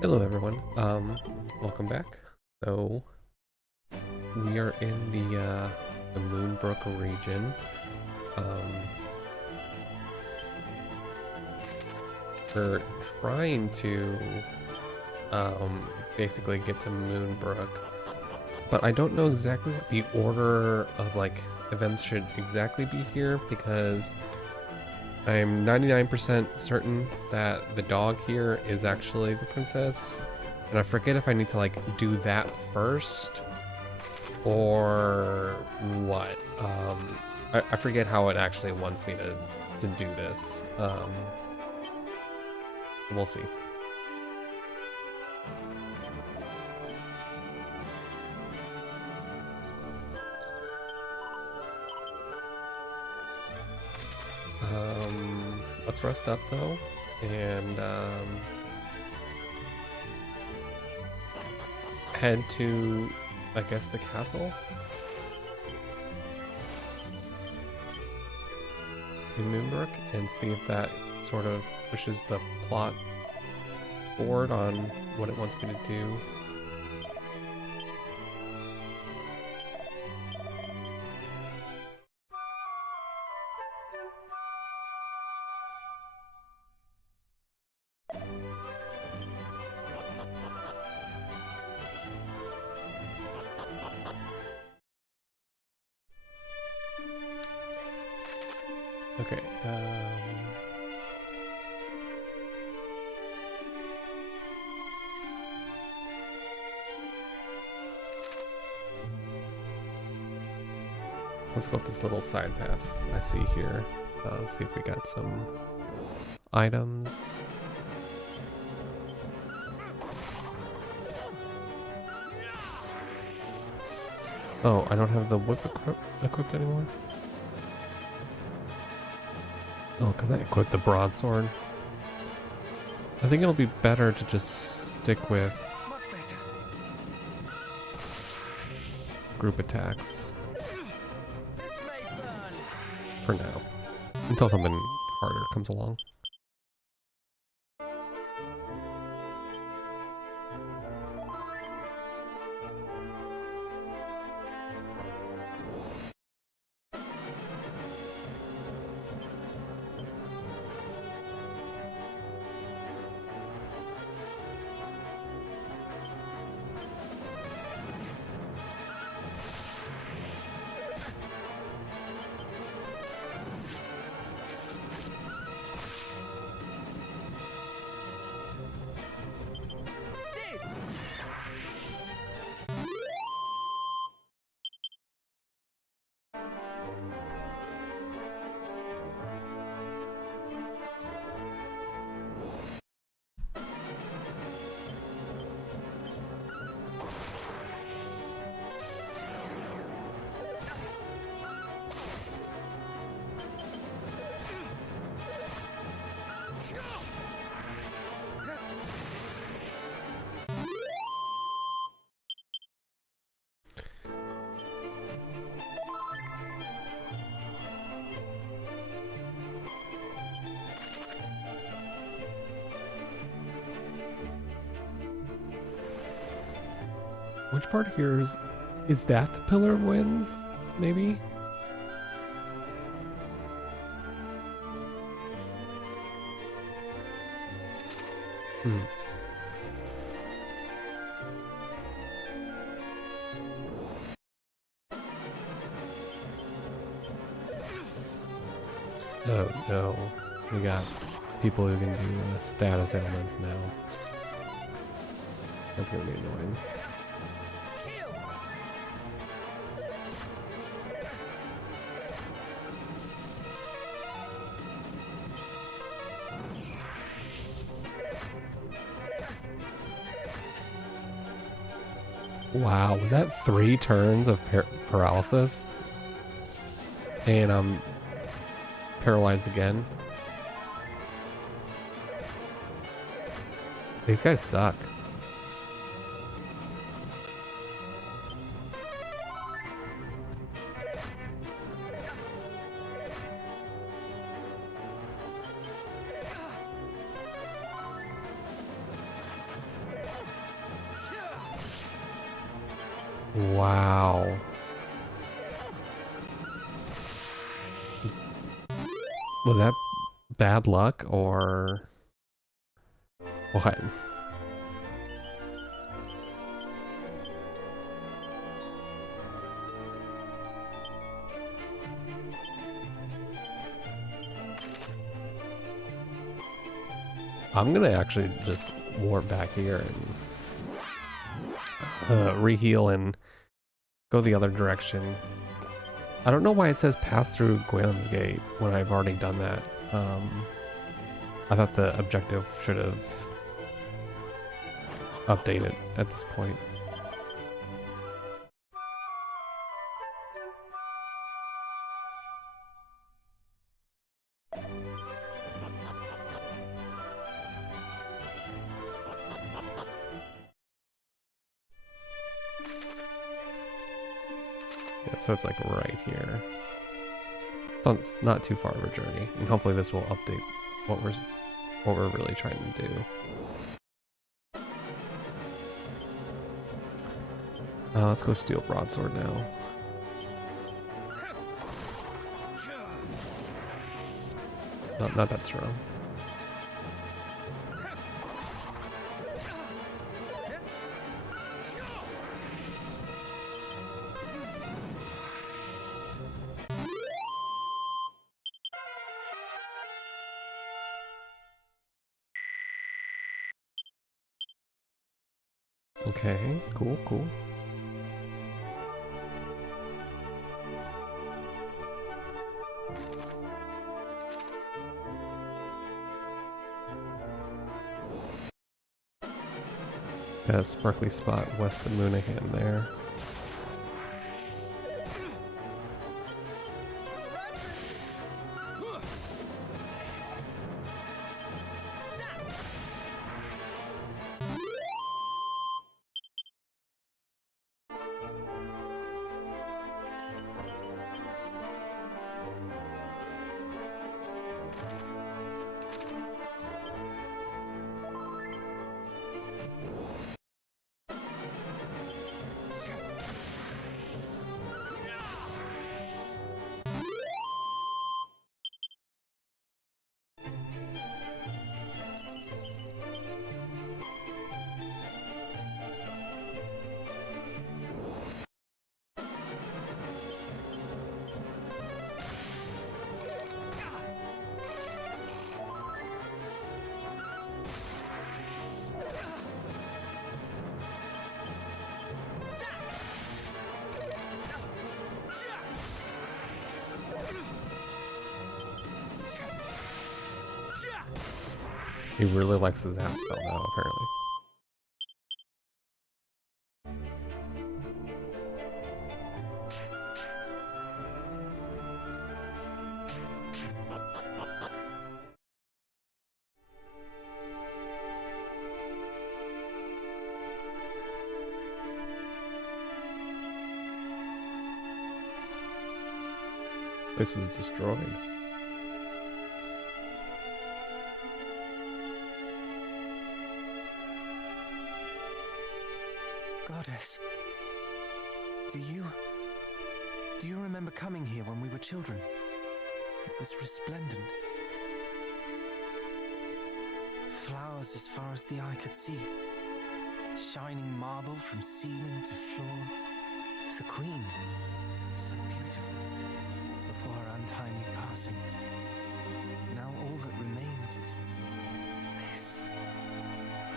Hello everyone. Welcome back. So we are in the Moonbrooke region. Um, we're trying to basically get to Moonbrooke, but I don't know exactly what the order of like events should exactly be here because I'm 99% certain that the dog here is actually the princess. And I forget if I need to like do that first or what. I forget how it actually wants me to do this. We'll see. Let's rest up though, and head to, I guess, the castle in Moonbrooke and see if that sort of pushes the plot forward on what it wants me to do. Okay, let's go up this little side path I see here. See if we got some items. Oh, I don't have the whip equipped anymore? Oh, because I equipped the broadsword. I think it'll be better to just stick with group attacks for now, until something harder comes along. Which part here is that the Pillar of Winds, maybe? Hmm. Oh no, we got people who can do status ailments now. That's gonna be annoying. Wow, was that 3 turns of paralysis? And I'm paralyzed again. These guys suck. Wow. Was that bad luck or what? I'm gonna actually just warp back here and reheal and go the other direction. I don't know why it says pass through Gwaelin's Gate when I've already done that. I thought the objective should have updated at this point. Yeah, so it's like right here. So it's not too far of a journey, and hopefully this will update what we're really trying to do. Let's go steal broadsword now. Not that strong. Okay, cool, cool. Got a sparkly spot west of Moonahan there. He really likes the zap spell now, apparently. This was destroyed. Goddess, do you remember coming here when we were children? It was resplendent. Flowers as far as the eye could see. Shining marble from ceiling to floor. The Queen, so beautiful, before her untimely passing. Now all that remains is this.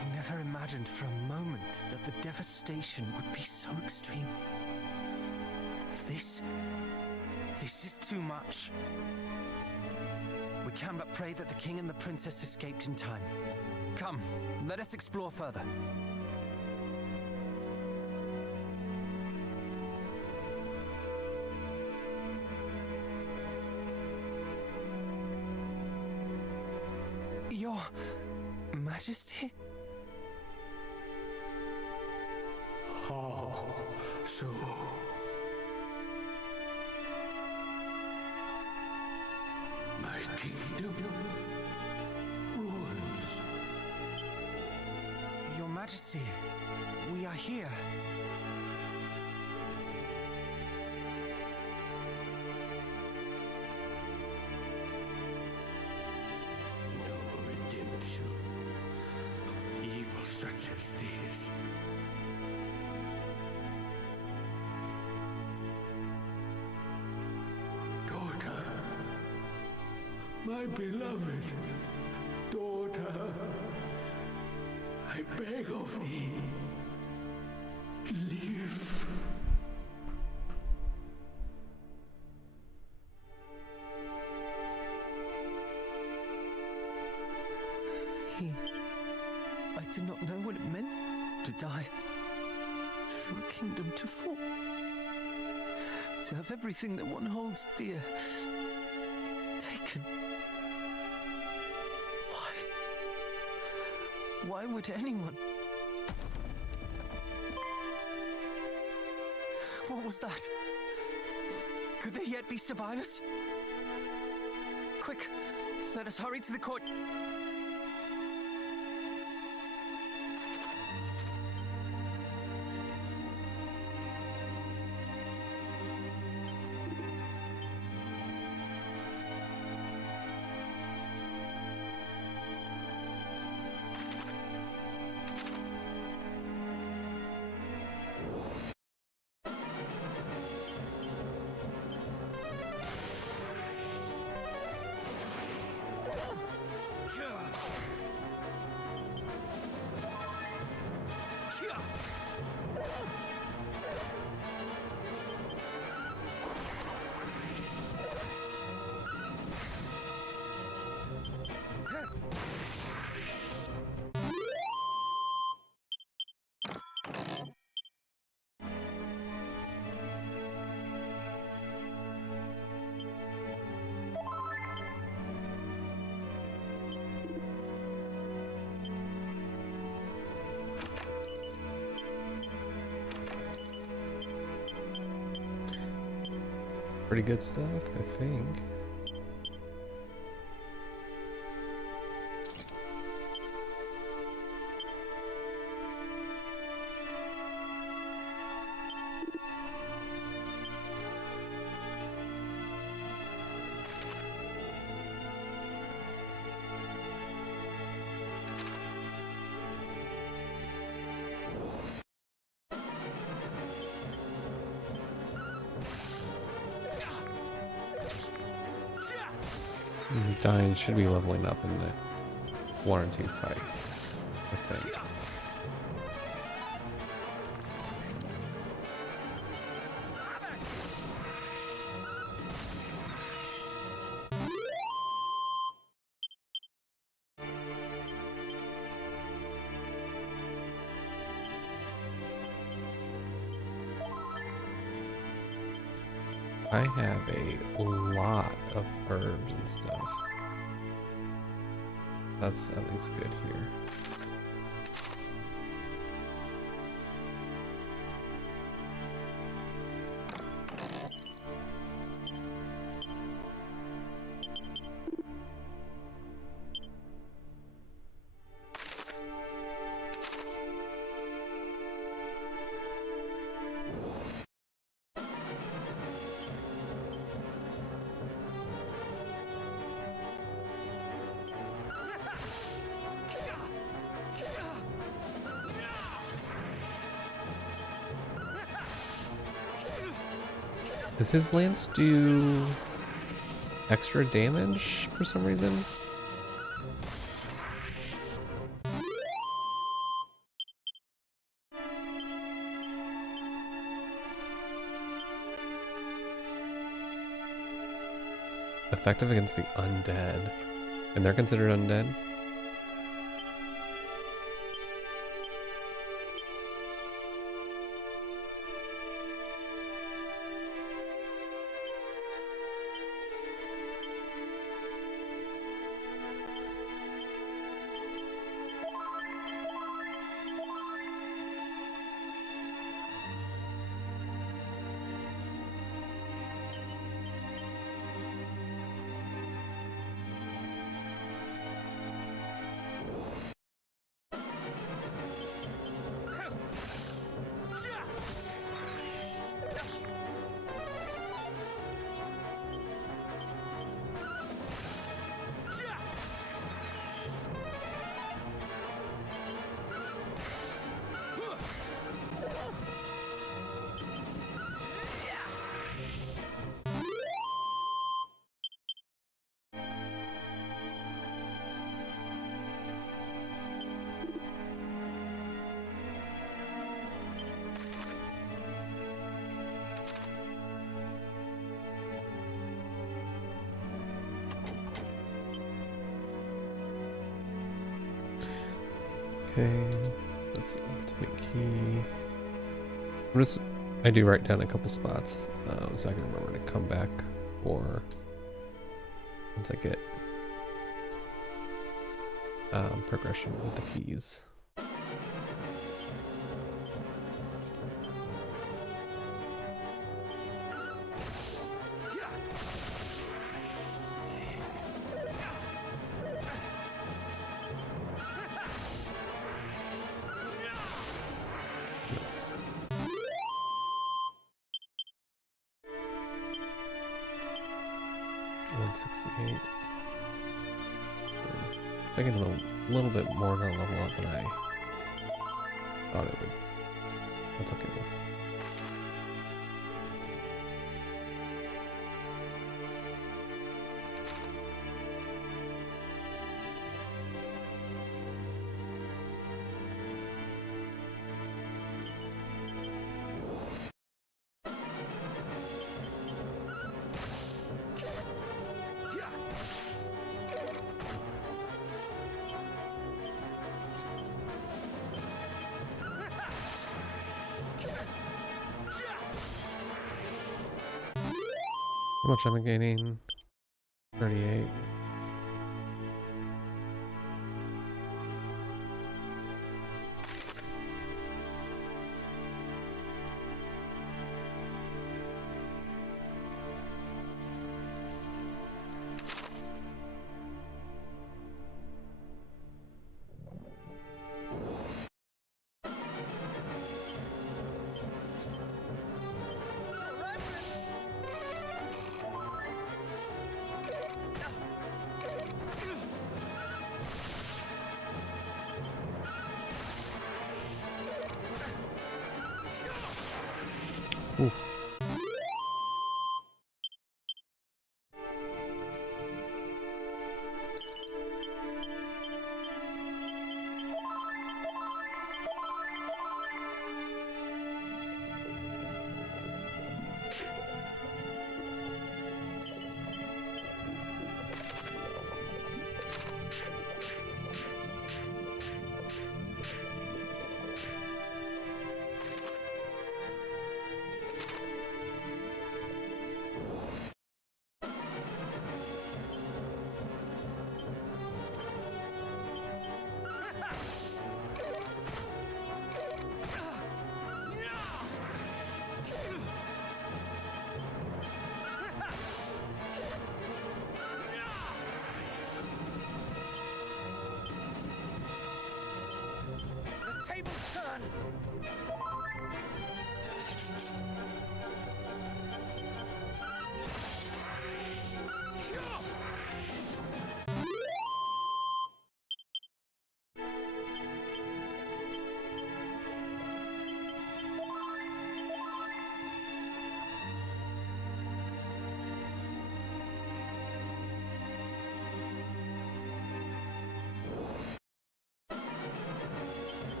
I never imagined for a moment that the devastation would be so extreme. This is too much. We can but pray that the king and the princess escaped in time. Come, let us explore further. Your Majesty? How so? My kingdom ruins. Your Majesty, we are here. redemption. Evil such as these. Daughter, my beloved daughter, I beg of thee, live. I did not know what it meant to die, for a kingdom to fall, to have everything that one holds dear taken. Why would anyone? What was that? Could there yet be survivors? Quick, let us hurry to the court. Pretty good stuff, I think. Dying should be leveling up in the 1 or 2 fights, I think. I have a lot of herbs and stuff. That's at least good here. Does his lance do extra damage for some reason? Effective against the undead. And they're considered undead? Okay, that's ultimate key. I do write down a couple spots so I can remember to come back for once I get progression with the keys. Nice. $168. Thinking a little bit more to level up than I thought it would. That's okay though. How much am I gaining? 38. Oof.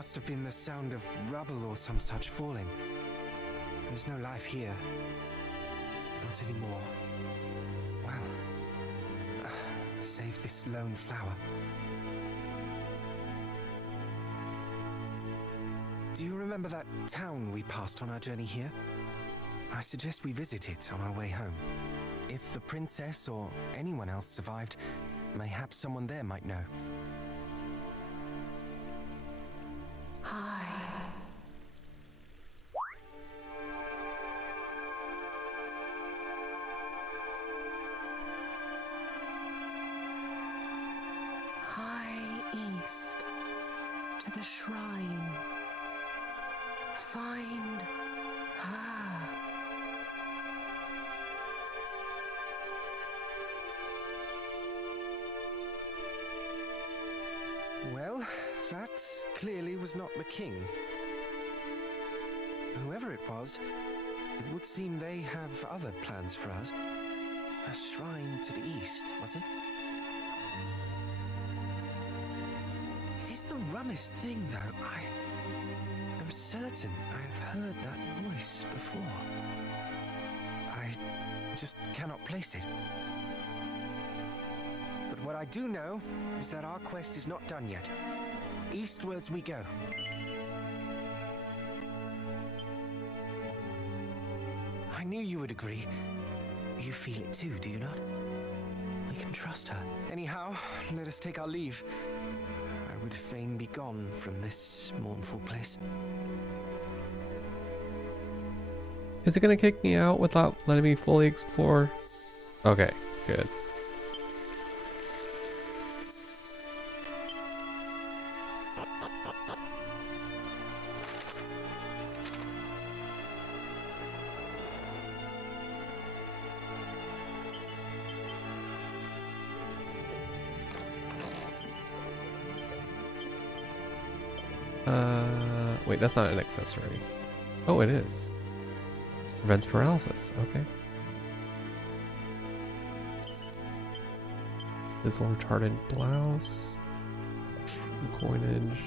must have been the sound of rubble or some such falling. There's no life here. Not anymore. Well, save this lone flower. Do you remember that town we passed on our journey here? I suggest we visit it on our way home. If the princess or anyone else survived, mayhaps someone there might know. Hi. High east to the shrine. Find her. Well, that clearly was not the king. Whoever it was, it would seem they have other plans for us. A shrine to the east, was it? It is the rummest thing, though. I am certain I have heard that voice before. I just cannot place it. But what I do know is that our quest is not done yet. Eastwards we go. I knew you would agree. You feel it too, do you not? We can trust her. Anyhow, let us take our leave. I would fain be gone from this mournful place. Is it gonna kick me out without letting me fully explore? Okay, good. Wait, that's not an accessory. Oh, it is. Prevents paralysis. Okay. Physical retardant blouse. Coinage.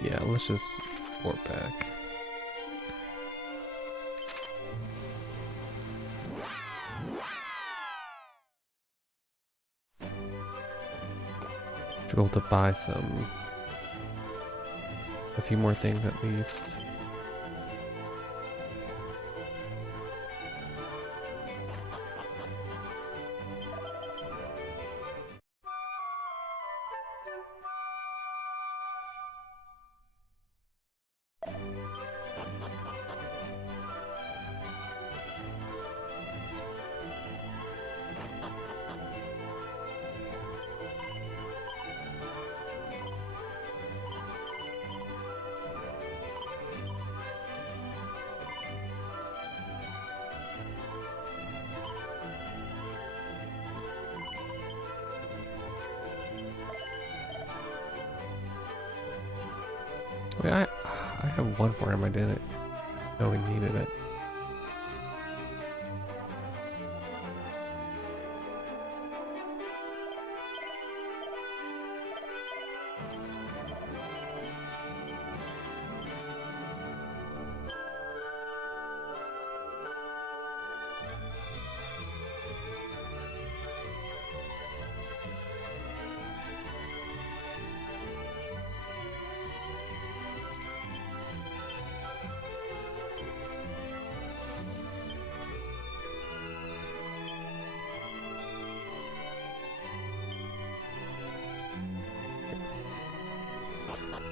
Yeah, let's just warp back. Should be able to buy a few more things at least. Wait, I have one for him. I didn't know he needed it.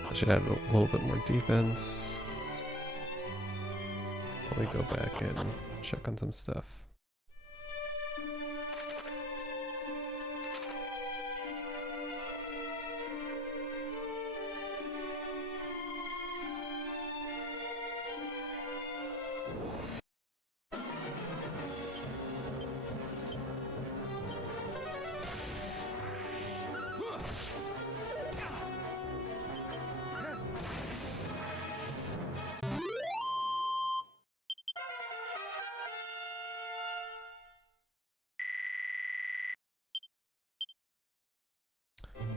I should add a little bit more defense. Let me go back and check on some stuff.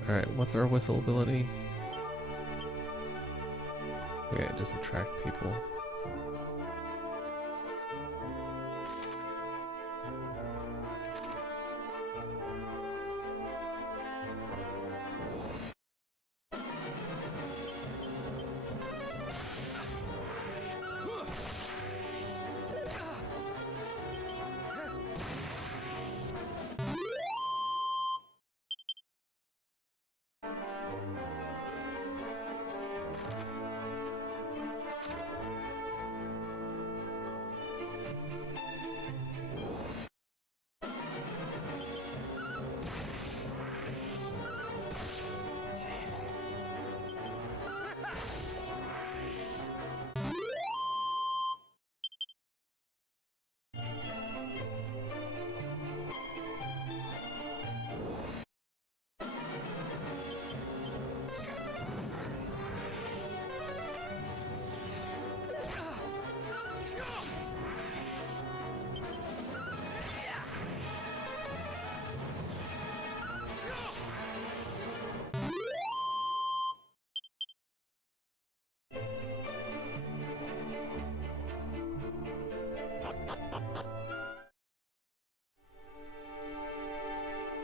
Alright, what's our whistle ability? Okay, just attract people.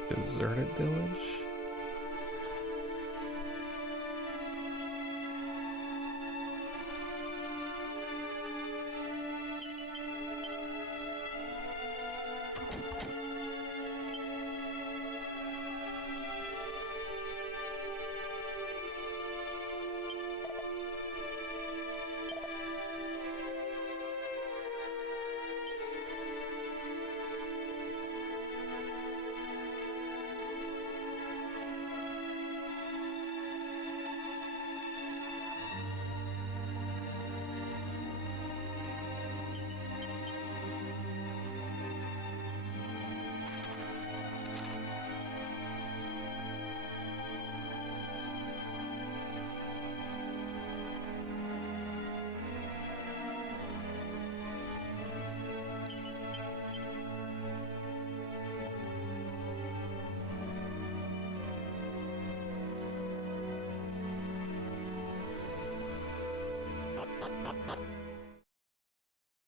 Deserted village?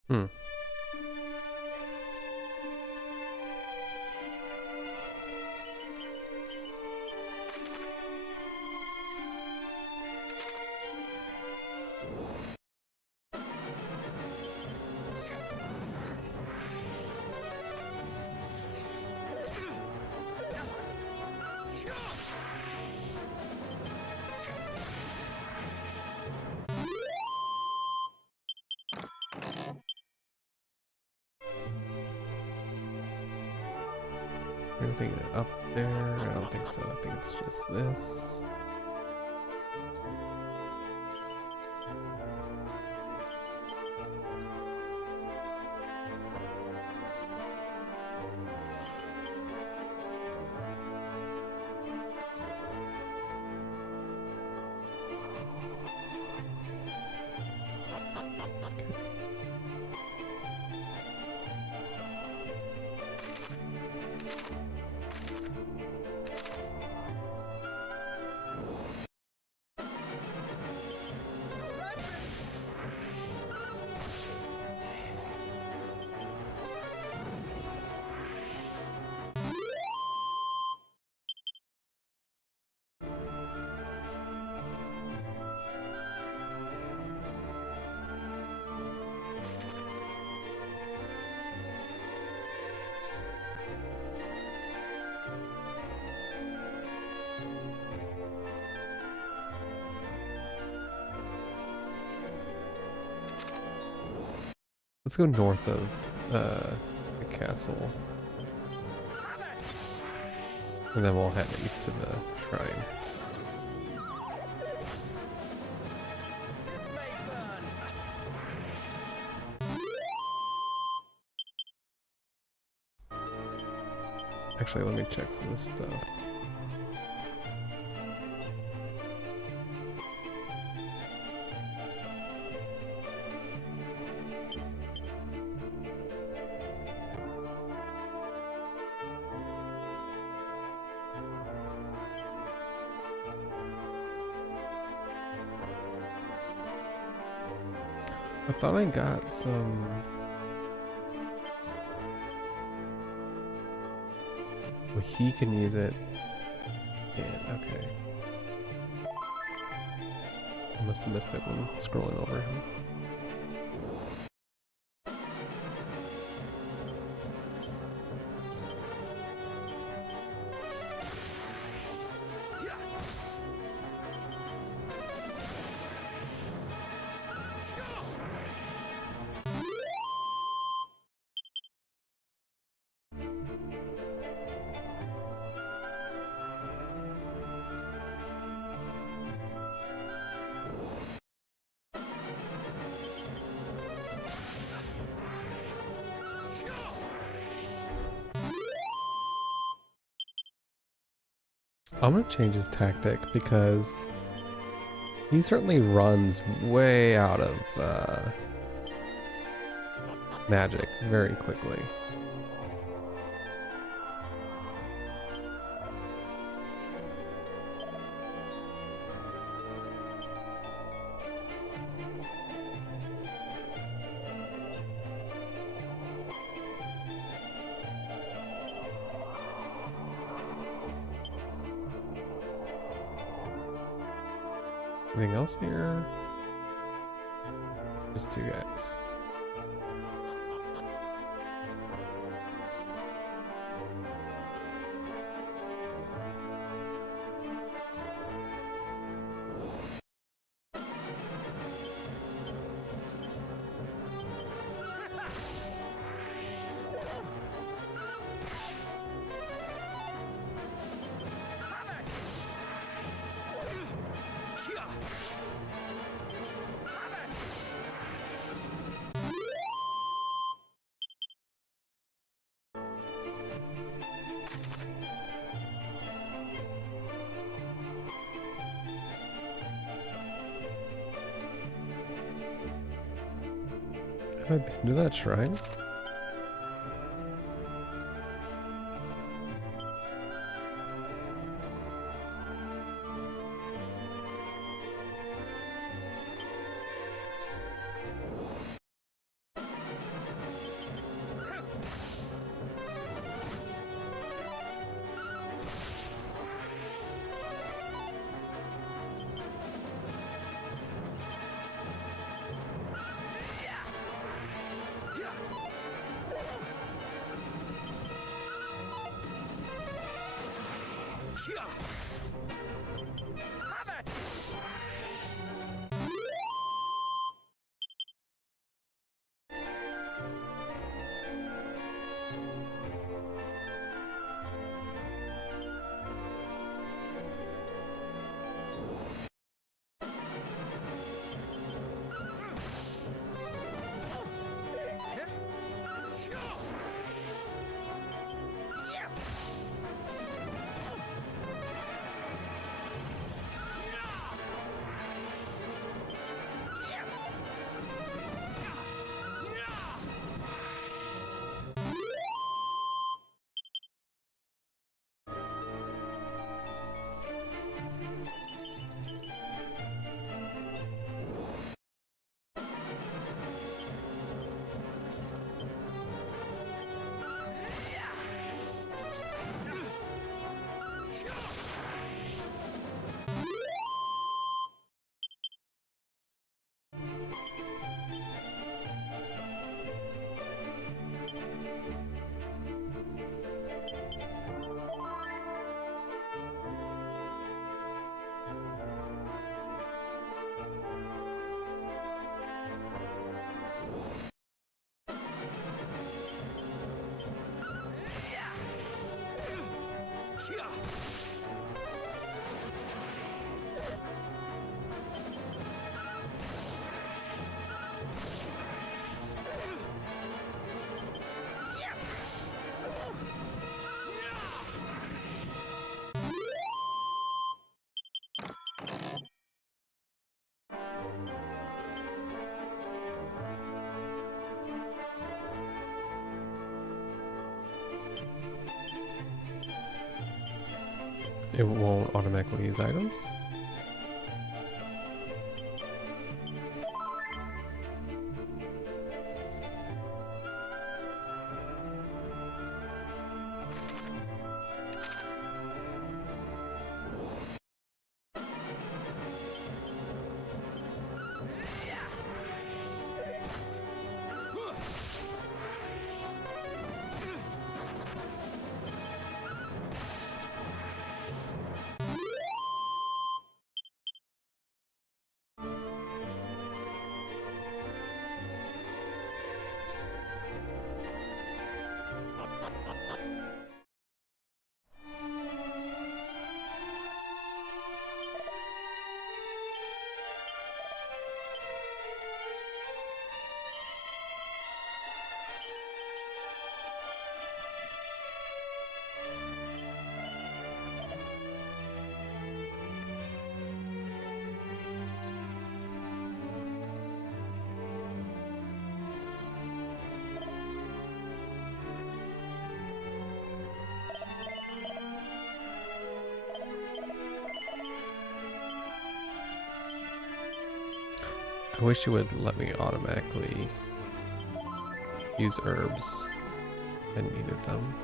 Hmm. Anything up there? I don't think so. I think it's just this. Let's go north of the castle. And then we'll head east to the shrine. Actually, let me check some of this stuff. I thought I got some... Well, he can use it. And, okay. I must have missed it when scrolling over him. I'm gonna change his tactic because he certainly runs way out of magic very quickly. Anything else here? Just two guys. Have I been to that shrine? It won't automatically use items? I wish you would let me automatically use herbs if I needed them.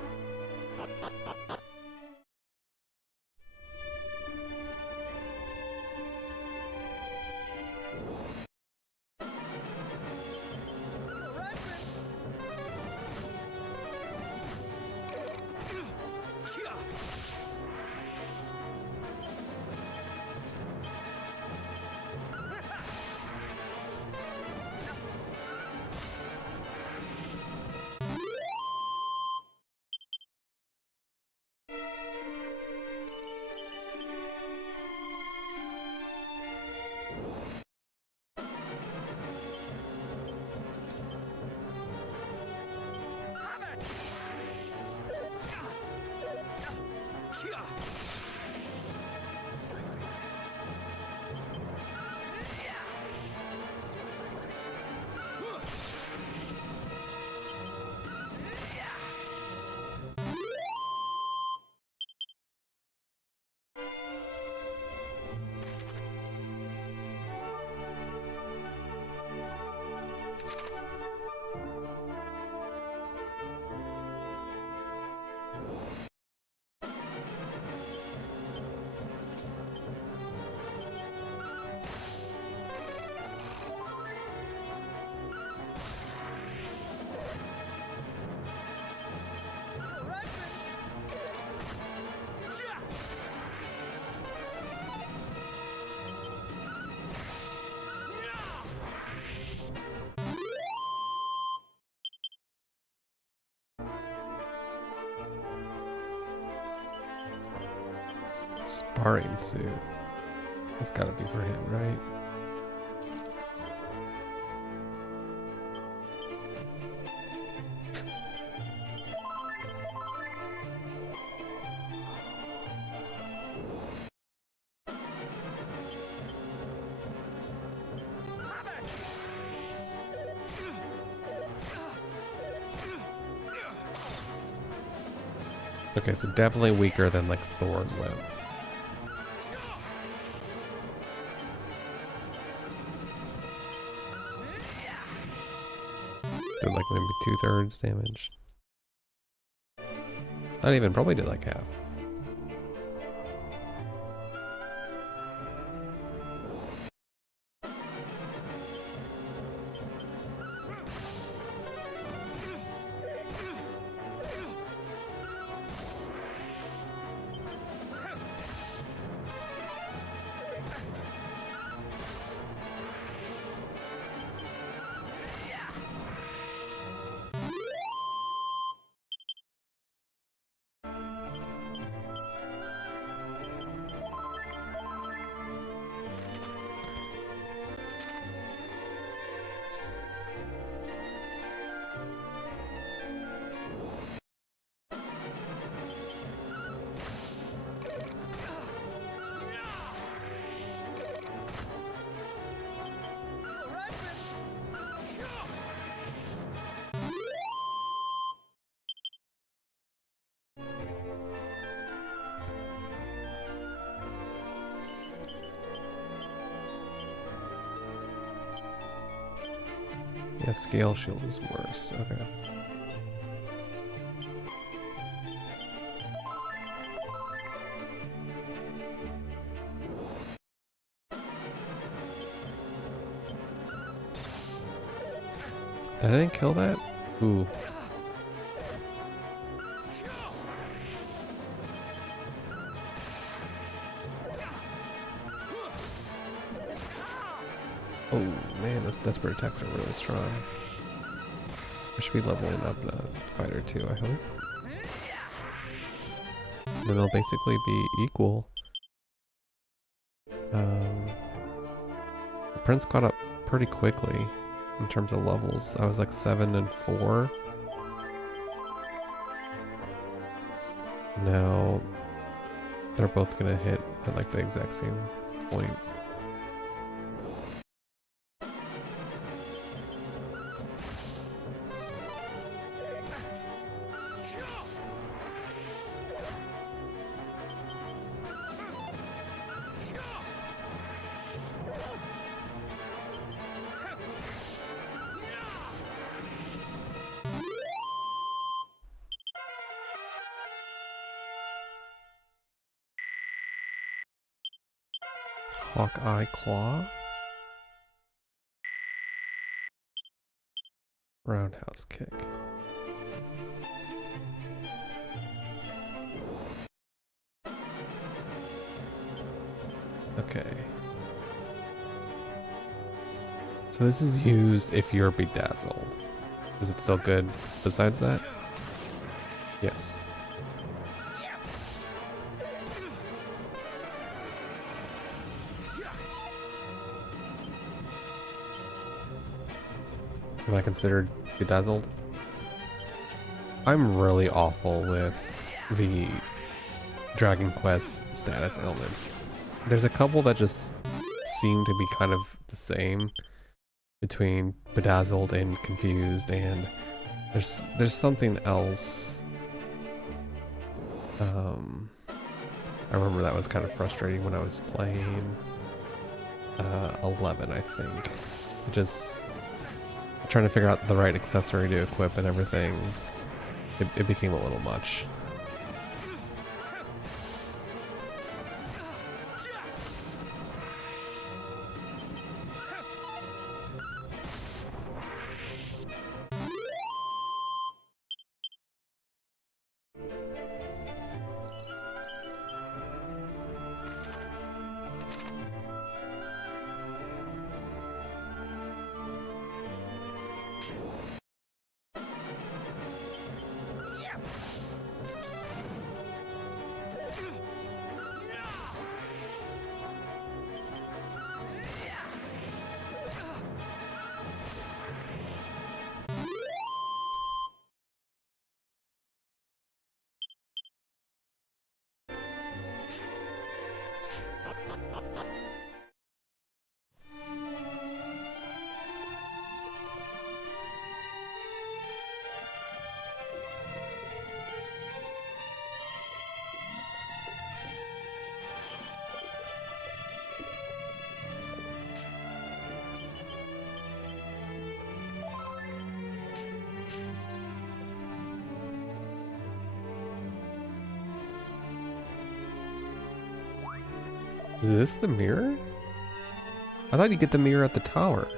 Sparring suit. That's gotta be for him, right? Okay, so definitely weaker than like Thorn Whip. Did like maybe 2/3 damage. Not even, probably did like half. Yeah, scale shield is worse. Okay. Did I didn't kill that? Ooh. Oh man, those desperate attacks are really strong. I should be leveling up the fighter too, I hope. Then they'll basically be equal. The Prince caught up pretty quickly in terms of levels. I was like 7 and 4. Now they're both gonna hit at like the exact same point. Hawkeye Claw. Roundhouse kick. Okay. So this is used if you're bedazzled. Is it still good besides that? Yes. Am I considered bedazzled? I'm really awful with the Dragon Quest status ailments. There's a couple that just seem to be kind of the same between bedazzled and confused, and there's something else. I remember that was kind of frustrating when I was playing 11, I think. Just trying to figure out the right accessory to equip and everything. It became a little much. Is this the mirror? I thought you get the mirror at the tower.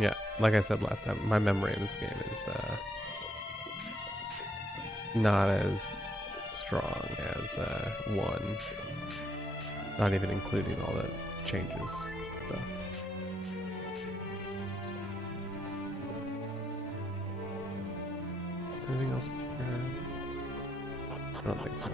Yeah, like I said last time, my memory of this game is not as strong as 1. Not even including all the changes stuff. Anything else here? I don't think so.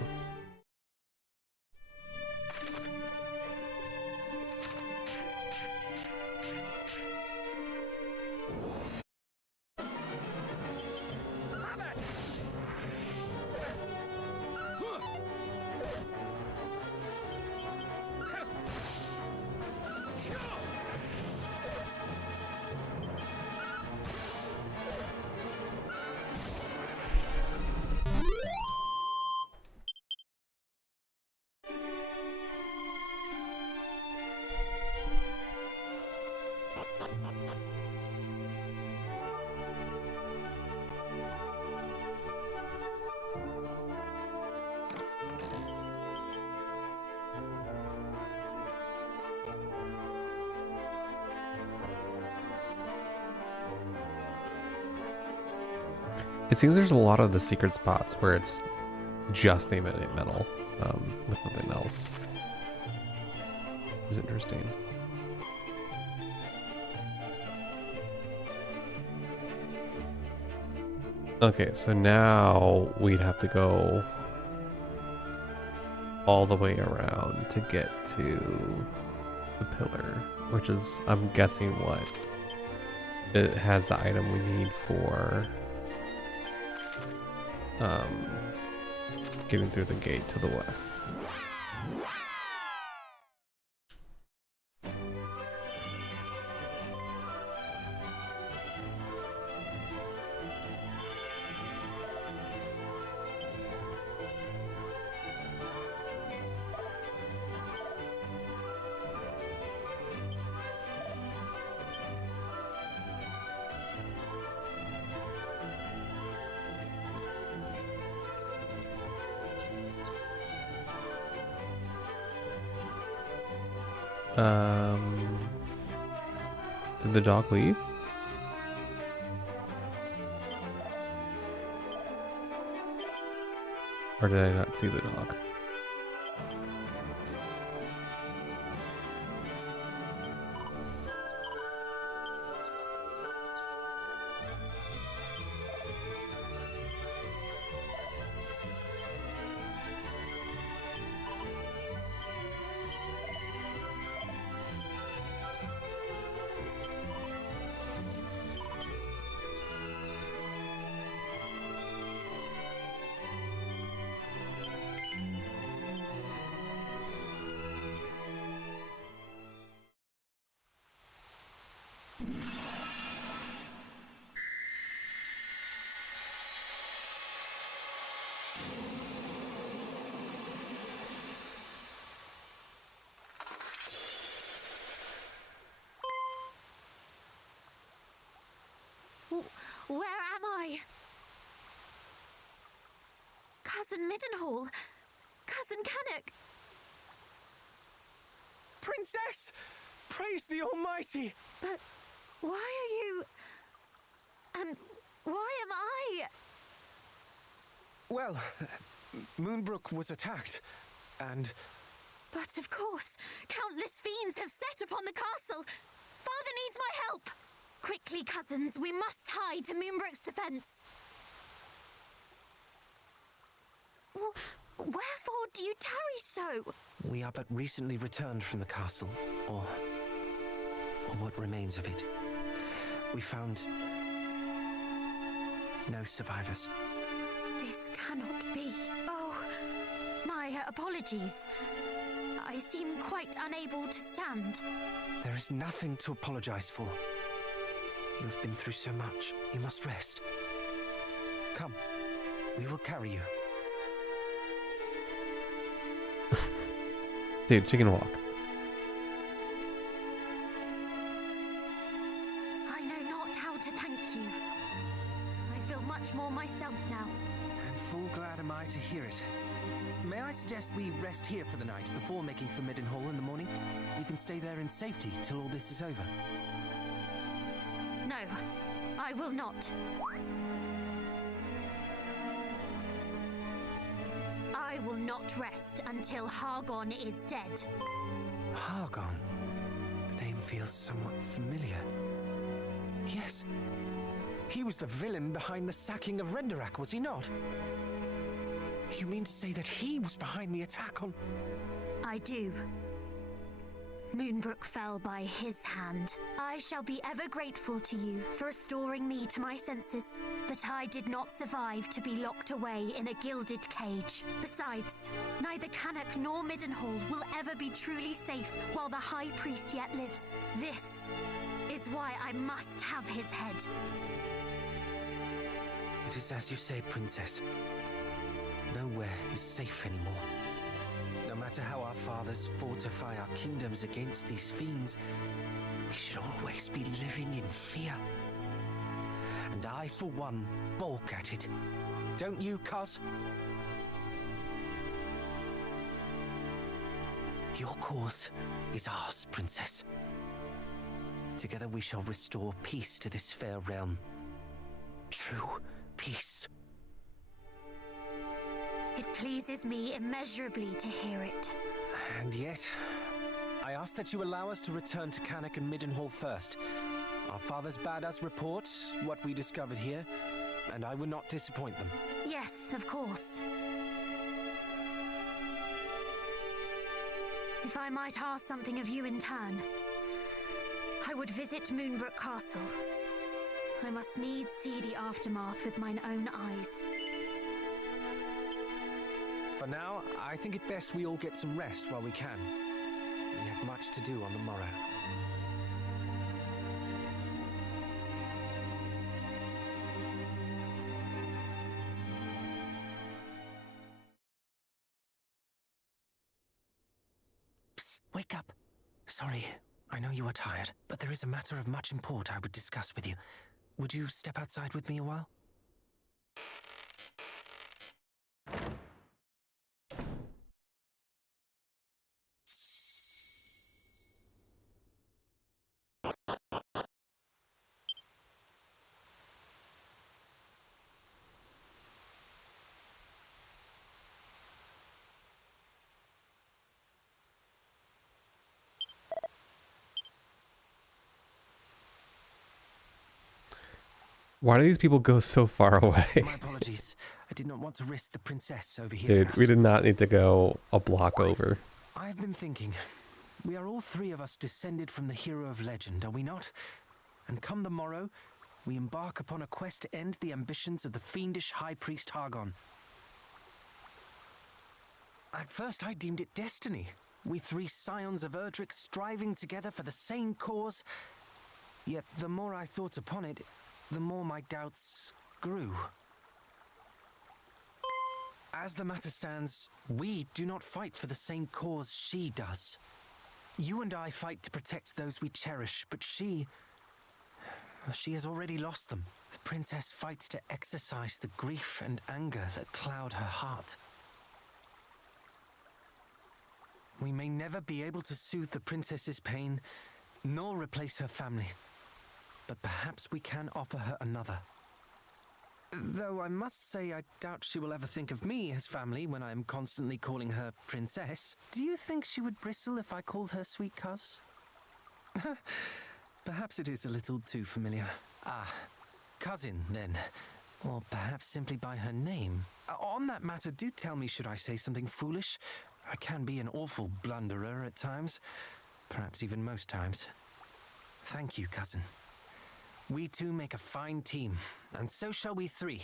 It seems there's a lot of the secret spots where it's just the metal, with nothing else. It's interesting. Okay, so now we'd have to go all the way around to get to the pillar, which is, I'm guessing, what it has the item we need for getting through the gate to the west. Did the dog leave? Or did I not see the dog? Where am I? Cousin Middenhall? Cousin Cannock? Princess! Praise the Almighty! But why are you... And why am I... Well, Moonbrooke was attacked, and... But of course, countless fiends have set upon the castle. Father needs my help. Quickly, cousins, we must hie to Moonbrooke's defense. Wherefore do you tarry so? We are but recently returned from the castle, or what remains of it. We found no survivors. This cannot be. Oh, my apologies. I seem quite unable to stand. There is nothing to apologize for. You have been through so much. You must rest. Come, we will carry you. Dude, she can walk. I know not how to thank you. I feel much more myself now. And full glad am I to hear it. May I suggest we rest here for the night before making for Middenhall in the morning? You can stay there in safety till all this is over. No, I will not. I will not rest until Hargon is dead. Hargon? The name feels somewhat familiar. Yes. He was the villain behind the sacking of Renderak, was he not? You mean to say that he was behind the attack on... I do. Moonbrooke fell by his hand. I shall be ever grateful to you for restoring me to my senses, that I did not survive to be locked away in a gilded cage. Besides, neither Cannock nor Middenhall will ever be truly safe while the High Priest yet lives. This is why I must have his head. It is as you say, Princess. Nowhere is safe anymore. No matter how our fathers fortify our kingdoms against these fiends, should always be living in fear. And I, for one, balk at it. Don't you, cuz? Your cause is ours, Princess. Together we shall restore peace to this fair realm. True peace. It pleases me immeasurably to hear it. And yet, I ask that you allow us to return to Cannock and Middenhall first. Our fathers bade us report what we discovered here, and I would not disappoint them. Yes, of course. If I might ask something of you in turn, I would visit Moonbrooke Castle. I must needs see the aftermath with mine own eyes. For now, I think it best we all get some rest while we can. We have much to do on the morrow. Psst, wake up. Sorry, I know you are tired, but there is a matter of much import I would discuss with you. Would you step outside with me a while? Why do these people go so far away? My apologies. I did not want to risk the princess over here. Dude, we did not need to go a block over. I've been thinking. We are all three of us descended from the hero of legend, are we not? And come the morrow, we embark upon a quest to end the ambitions of the fiendish High Priest Hargon. At first I deemed it destiny. We three scions of Erdrick striving together for the same cause. Yet the more I thought upon it, the more my doubts grew. As the matter stands, we do not fight for the same cause she does. You and I fight to protect those we cherish, but she has already lost them. The princess fights to exorcise the grief and anger that cloud her heart. We may never be able to soothe the princess's pain, nor replace her family. But perhaps we can offer her another. Though I must say I doubt she will ever think of me as family when I am constantly calling her princess. Do you think she would bristle if I called her sweet cuz? Perhaps it is a little too familiar. Ah, cousin, then. Or perhaps simply by her name. On that matter, do tell me should I say something foolish. I can be an awful blunderer at times. Perhaps even most times. Thank you, cousin. We two make a fine team, and so shall we three.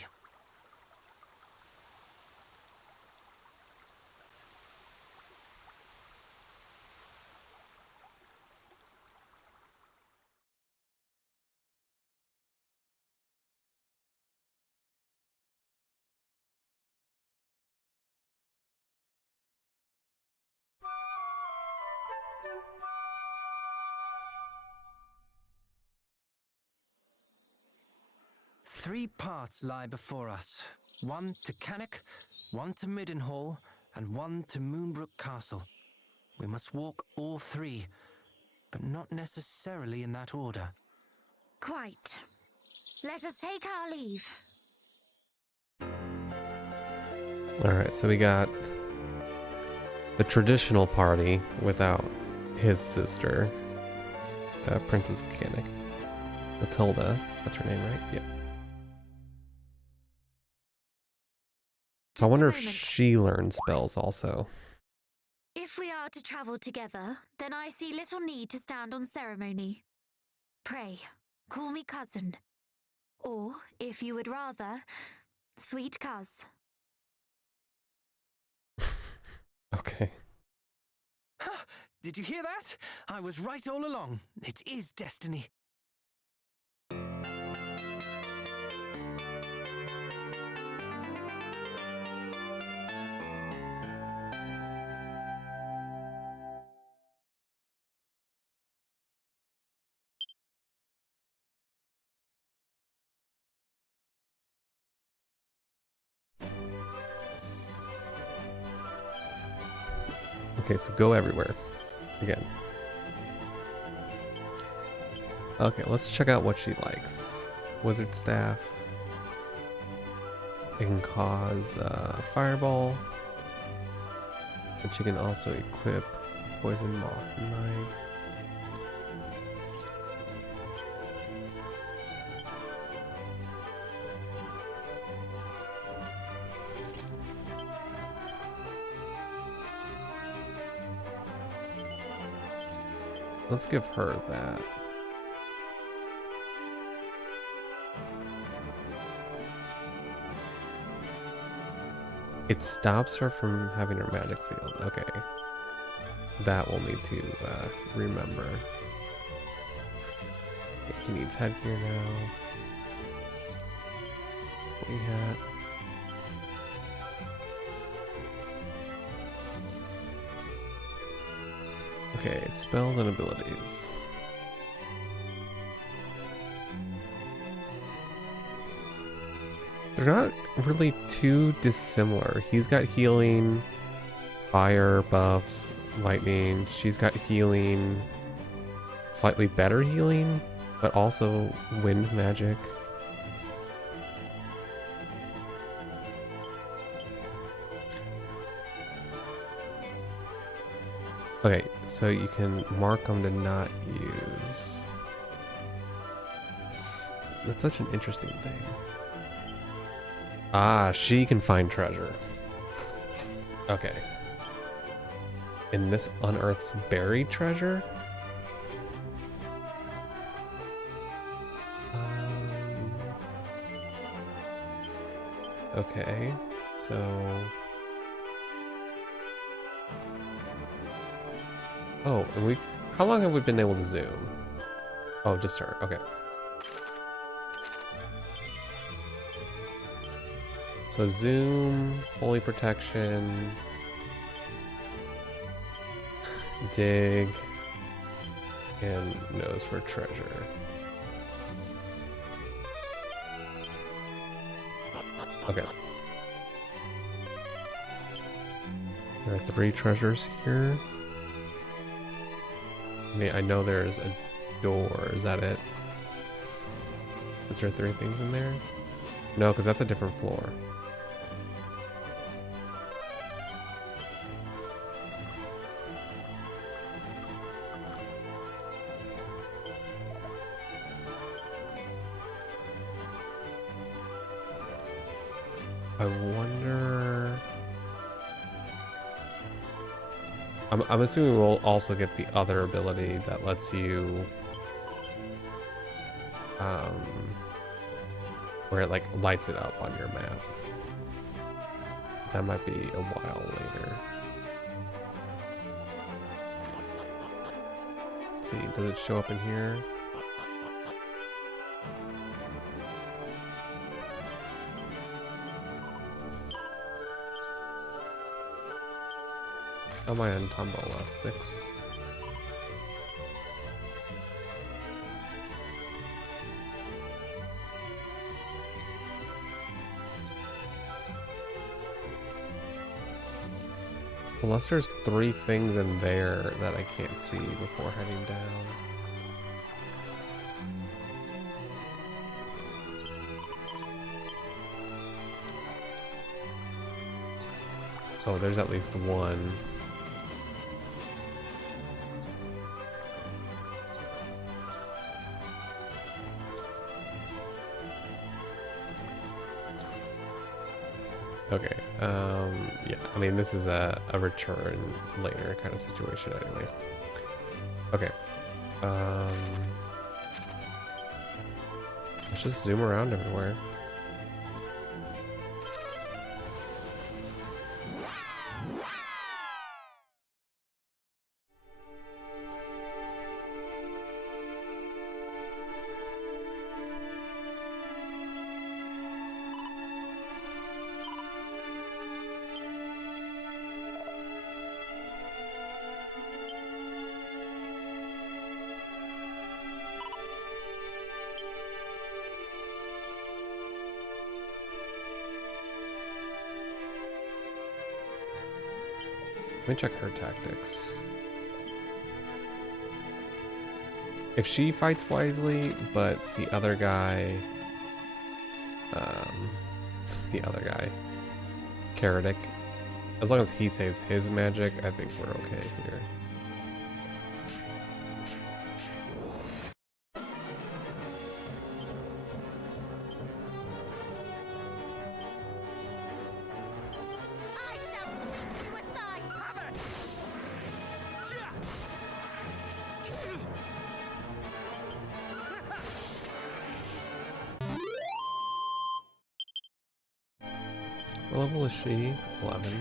Three paths lie before us. One to Cannock, one to Middenhall, and one to Moonbrooke Castle. We must walk all three, but not necessarily in that order. Quite. Let us take our leave. Alright, so we got the traditional party without his sister, Princess Cannock. Matilda, that's her name, right? Yep. So I Just wonder a if moment. she learns spells also. If we are to travel together, then I see little need to stand on ceremony. Pray, call me cousin. Or, if you would rather, sweet cuz. Okay. Did you hear that? I was right all along. It is destiny. Okay, so go everywhere. Again. Okay, let's check out what she likes. Wizard staff. It can cause fireball. But she can also equip poison moth knife. Let's give her that. It stops her from having her magic sealed. Okay. That we'll need to remember. He needs headgear now. We hat. Okay, spells and abilities. They're not really too dissimilar. He's got healing, fire buffs, lightning. She's got healing, slightly better healing, but also wind magic. Okay, so you can mark them to not use. That's such an interesting thing. Ah, she can find treasure. Okay. And this unearths buried treasure? Okay, so... Oh, and we... How long have we been able to zoom? Oh, just her. Okay. So zoom, holy protection, dig, and nose for treasure. Okay. There are 3 treasures here. I mean, I know there's a door. Is that it? Is there 3 things in there? No, because that's a different floor. I wonder... I'm assuming we'll also get the other ability that lets you... where it like lights it up on your map. That might be a while later. Let's see, does it show up in here? How am I on Tombola? 6. Unless there's 3 things in there that I can't see before heading down. Oh, there's at least 1. Okay, yeah, I mean, this is a return later kind of situation anyway. Okay, let's just zoom around everywhere. me check her tactics. If she fights wisely, but the other guy, Karadik, as long as he saves his magic, I think we're okay here. I shall sweep you aside. What level is she? 11.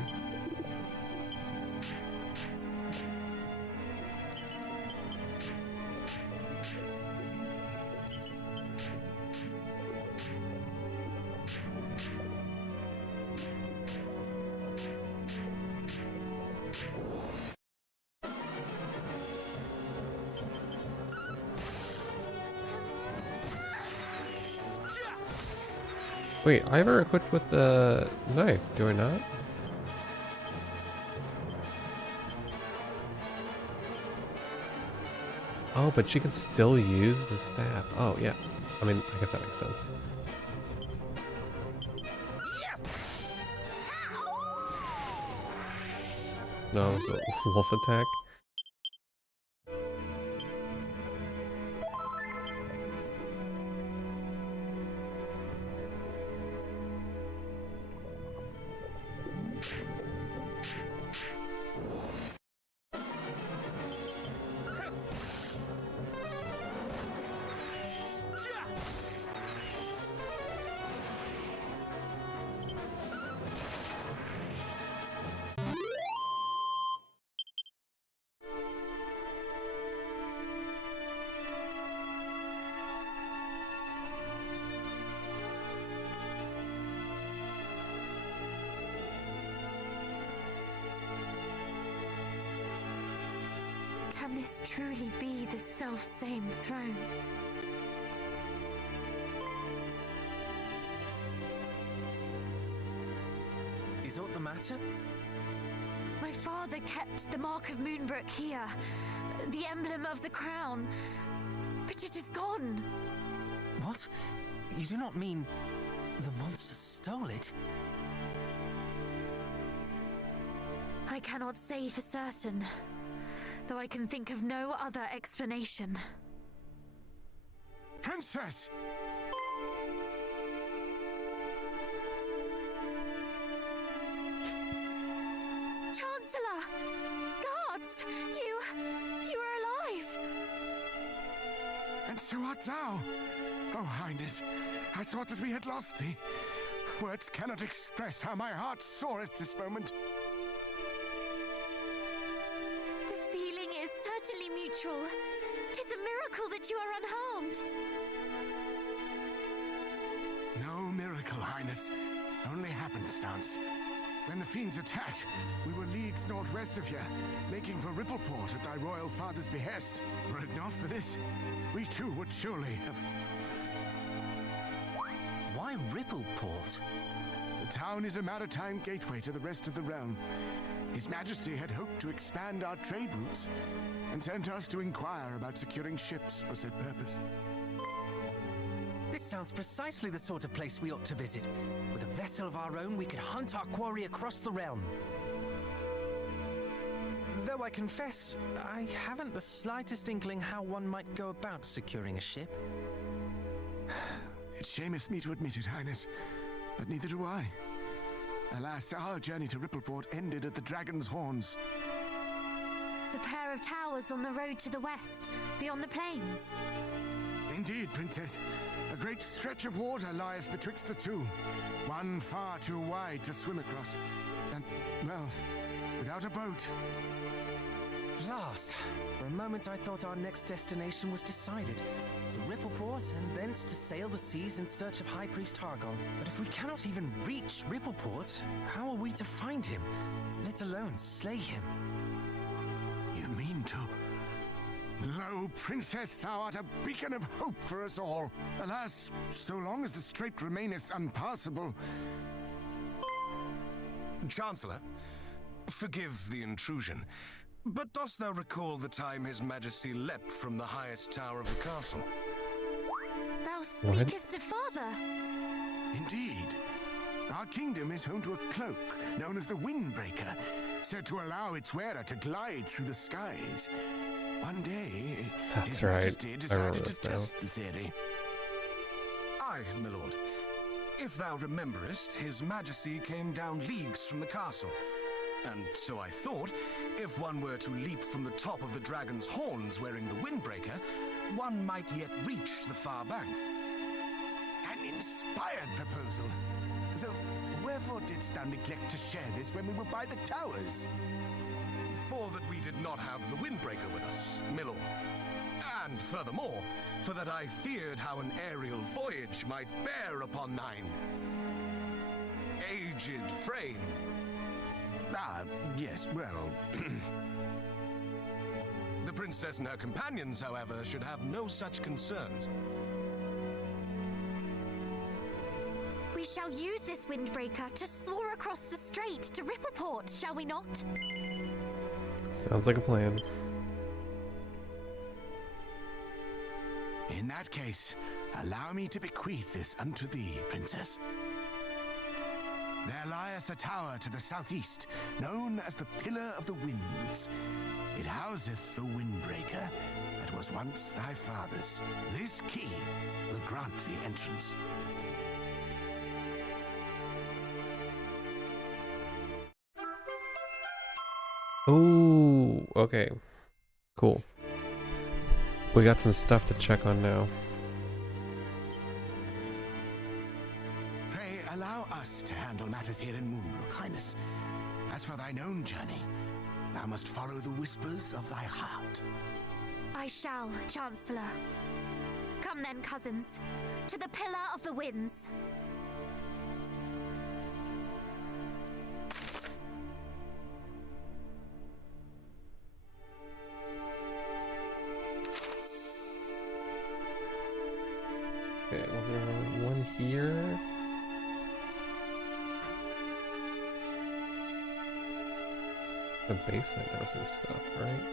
Wait, I have her equipped with the knife, do I not? Oh, but she can still use the staff. Oh, yeah. I mean, I guess that makes sense. No, it was a wolf attack. Can this truly be the self-same throne? Is aught the matter? My father kept the mark of Moonbrooke here, the emblem of the crown, but it is gone. What? You do not mean the monster stole it? I cannot say for certain, though I can think of no other explanation. Princess! Chancellor! Guards! You are alive! And so art thou! Oh, Highness, I thought that we had lost thee. Words cannot express how my heart soareth this moment. The feeling is certainly mutual. 'Tis a miracle that you are unharmed. No miracle, Highness. Only happenstance. When the fiends attacked, we were leagues northwest of here, making for Rippleport at thy royal father's behest. Were it not for this, we too would surely have... Why Rippleport? The town is a maritime gateway to the rest of the realm. His Majesty had hoped to expand our trade routes and sent us to inquire about securing ships for said purpose. This sounds precisely the sort of place we ought to visit. With a vessel of our own, we could hunt our quarry across the realm. Though I confess, I haven't the slightest inkling how one might go about securing a ship. It shameth me to admit it, Highness, but neither do I. Alas, our journey to Rippleport ended at the Dragon's Horns. The pair of towers on the road to the west, beyond the plains. Indeed, Princess. A great stretch of water lieth betwixt the two. One far too wide to swim across. And, well, without a boat. Blast! For a moment I thought our next destination was decided. To Rippleport, and thence to sail the seas in search of High Priest Hargon. But if we cannot even reach Rippleport, how are we to find him? Let alone slay him? You mean to... Lo, Princess, thou art a beacon of hope for us all. Alas, so long as the strait remaineth unpassable... Chancellor, Forgive the intrusion, but dost thou recall the time His Majesty leapt from the highest tower of the castle? Thou speakest of father. Indeed. Our kingdom is home to a cloak known as the Windbreaker, said to allow its wearer to glide through the skies. One day, That's His right. Majesty I decided remember to this now. test the theory. Aye, my lord. If thou rememberest, His Majesty came down leagues from the castle. And so I thought, if one were to leap from the top of the dragon's horns wearing the Windbreaker, one might yet reach the far bank. An inspired proposal. Though, wherefore didst thou neglect to share this when we were by the towers? For that we did not have the Windbreaker with us, my lord. And furthermore, for that I feared how an aerial voyage might bear upon thine aged frame. Ah, yes, well... The princess and her companions, however, should have no such concerns. We shall use this windbreaker to soar across the strait to Rippleport, shall we not? Sounds like a plan. In that case, allow me to bequeath this unto thee, princess. There lieth a tower to the southeast, known as the Pillar of the Winds. It houseth the Windbreaker that was once thy father's. This key will grant thee entrance. Oh, okay. Cool. We got some stuff to check on now. Pray allow us to handle matters here in Moonbrooke, Highness. As for thine own journey, thou must follow the whispers of thy heart. I shall, Chancellor. Come then, cousins, to the Pillar of the Winds. Okay, was there one here? The basement has some stuff, right?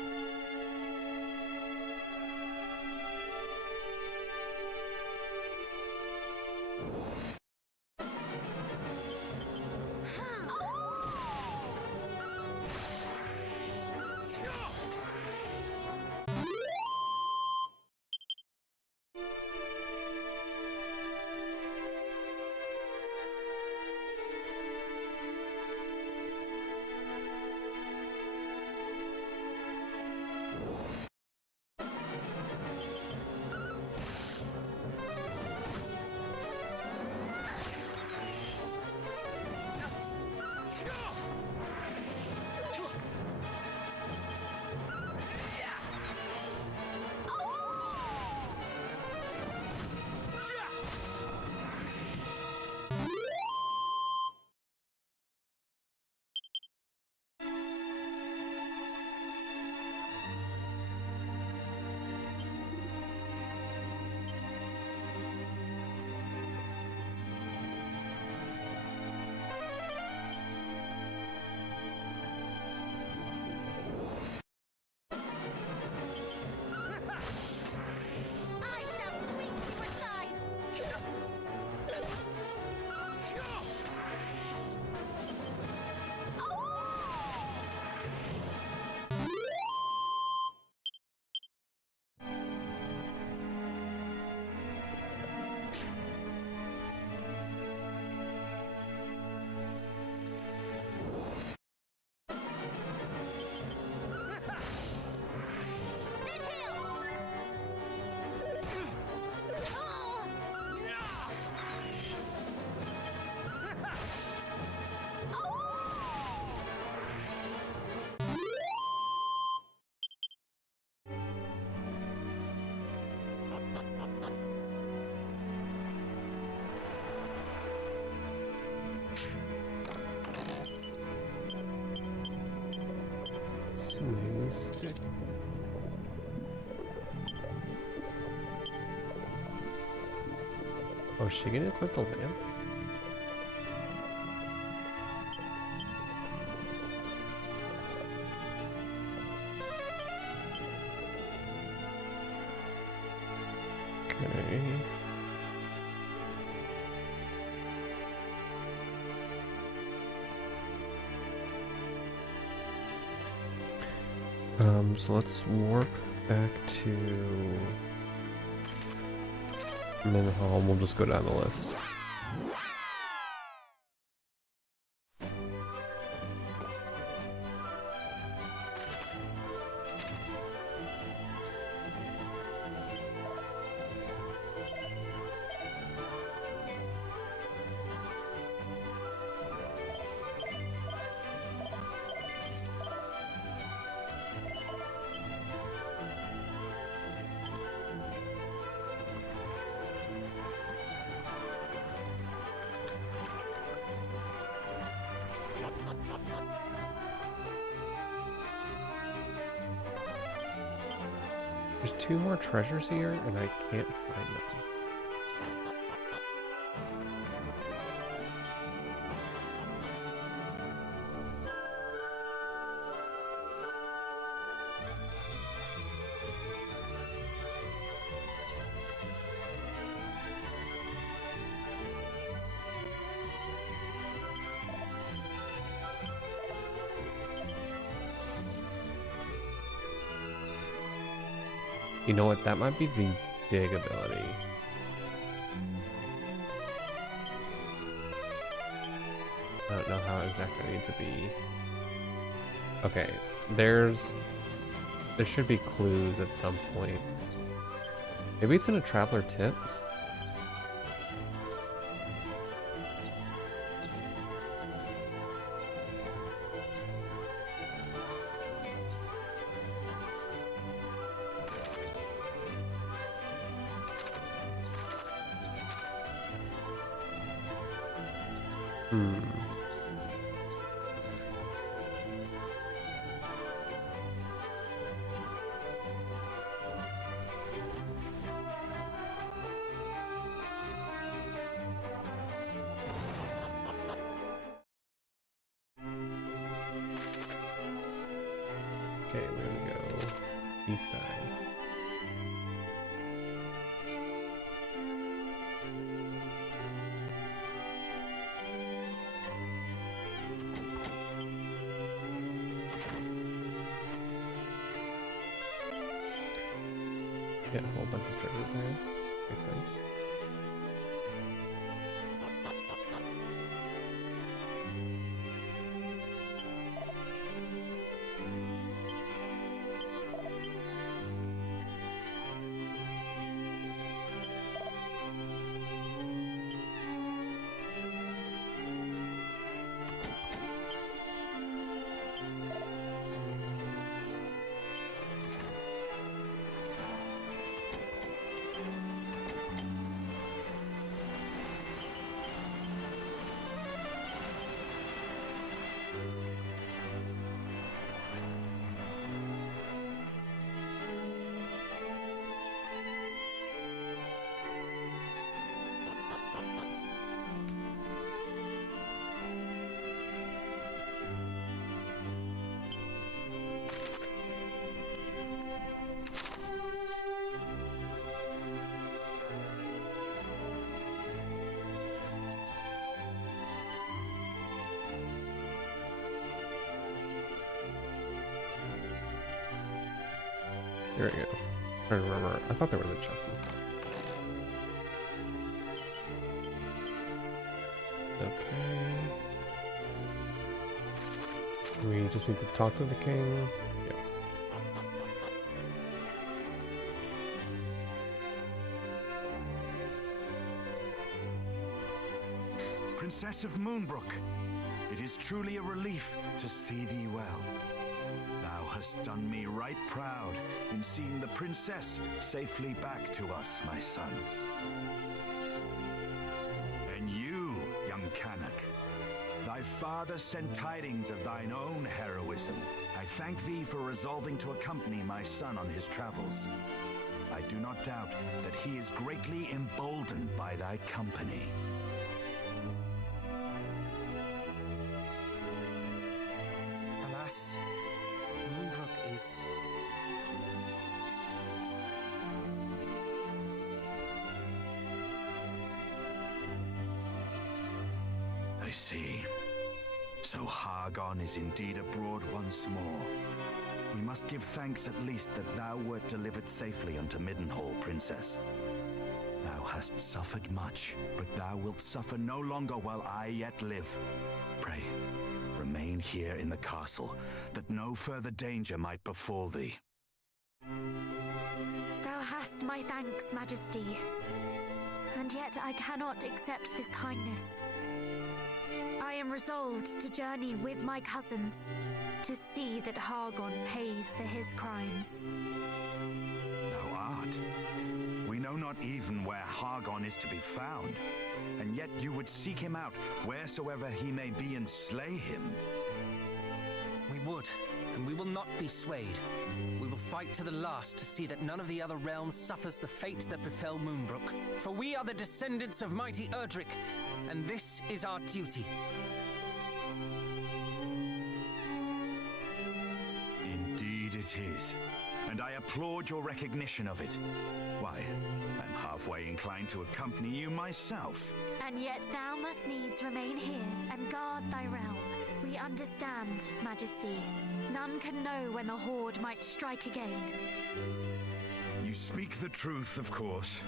I shall sweep you aside. Mid-hill! Swing stick. Oh, is she gonna equip the lance? Okay. So let's warp back to Minhall and we'll just go down the list. There's 2 more treasures here, and I can't find them. You know what? That might be the dig ability. I don't know how exactly I need to be. Okay, there should be clues at some point. Maybe it's in a traveler tip. Okay, we're gonna go east side. Get a whole bunch of treasure there. Makes sense. Here we go. Trying to remember. I thought there was a chest. Okay. We just need to talk to the king. Yep. Princess of Moonbrooke, it is truly a relief to see thee well. Thou hast done me right proud in seeing the princess safely back to us, my son. And you, young Cannock, thy father sent tidings of thine own heroism. I thank thee for resolving to accompany my son on his travels. I do not doubt that he is greatly emboldened by thy company. Alas, Moonbrooke is... So Hargon is indeed abroad once more. We must give thanks at least that thou wert delivered safely unto Middenhall, Princess. Thou hast suffered much, but thou wilt suffer no longer while I yet live. Pray, remain here in the castle, that no further danger might befall thee. Thou hast my thanks, Majesty. And yet I cannot accept this kindness. I am resolved to journey with my cousins, to see that Hargon pays for his crimes. Thou art. We know not even where Hargon is to be found, and yet you would seek him out wheresoever he may be and slay him. We would, and we will not be swayed. We will fight to the last to see that none of the other realms suffers the fate that befell Moonbrooke. For we are the descendants of mighty Erdrick, and this is our duty. Indeed it is, and I applaud your recognition of it. Why, I'm halfway inclined to accompany you myself. And yet thou must needs remain here and guard thy realm. We understand, Majesty. None can know when the Horde might strike again. You speak the truth, of course.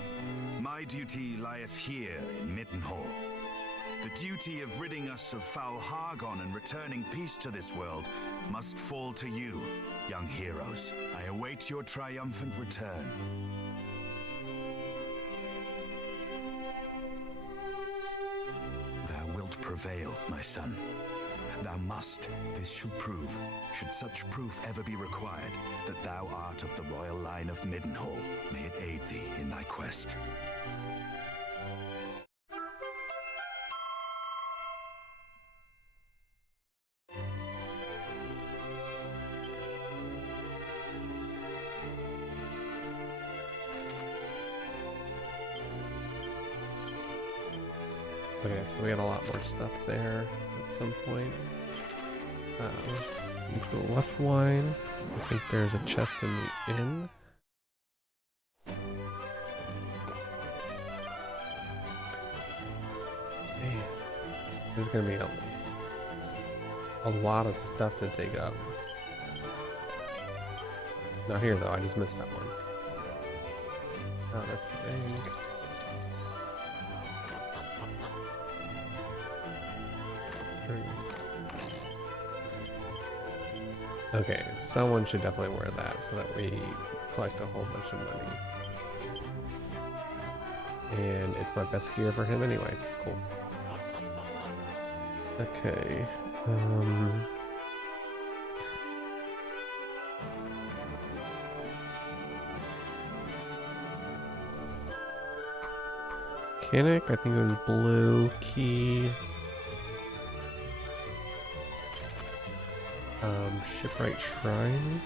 My duty lieth here in Middenhall. The duty of ridding us of foul Hargon and returning peace to this world must fall to you, young heroes. I await your triumphant return. Thou wilt prevail, my son. Thou must. This shall prove, should such proof ever be required, that thou art of the royal line of Middenhall. May it aid thee in thy quest. Okay, so we got a lot more stuff there at some point. Let's go left wine. I think there's a chest in the inn. Man, there's gonna be a lot of stuff to dig up. Not here though, I just missed that one. Oh, that's the bank. Okay, someone should definitely wear that so that we collect a whole bunch of money. And it's my best gear for him anyway. Cool. Okay. Cannock, I think it was blue key. Shipwright Shrine.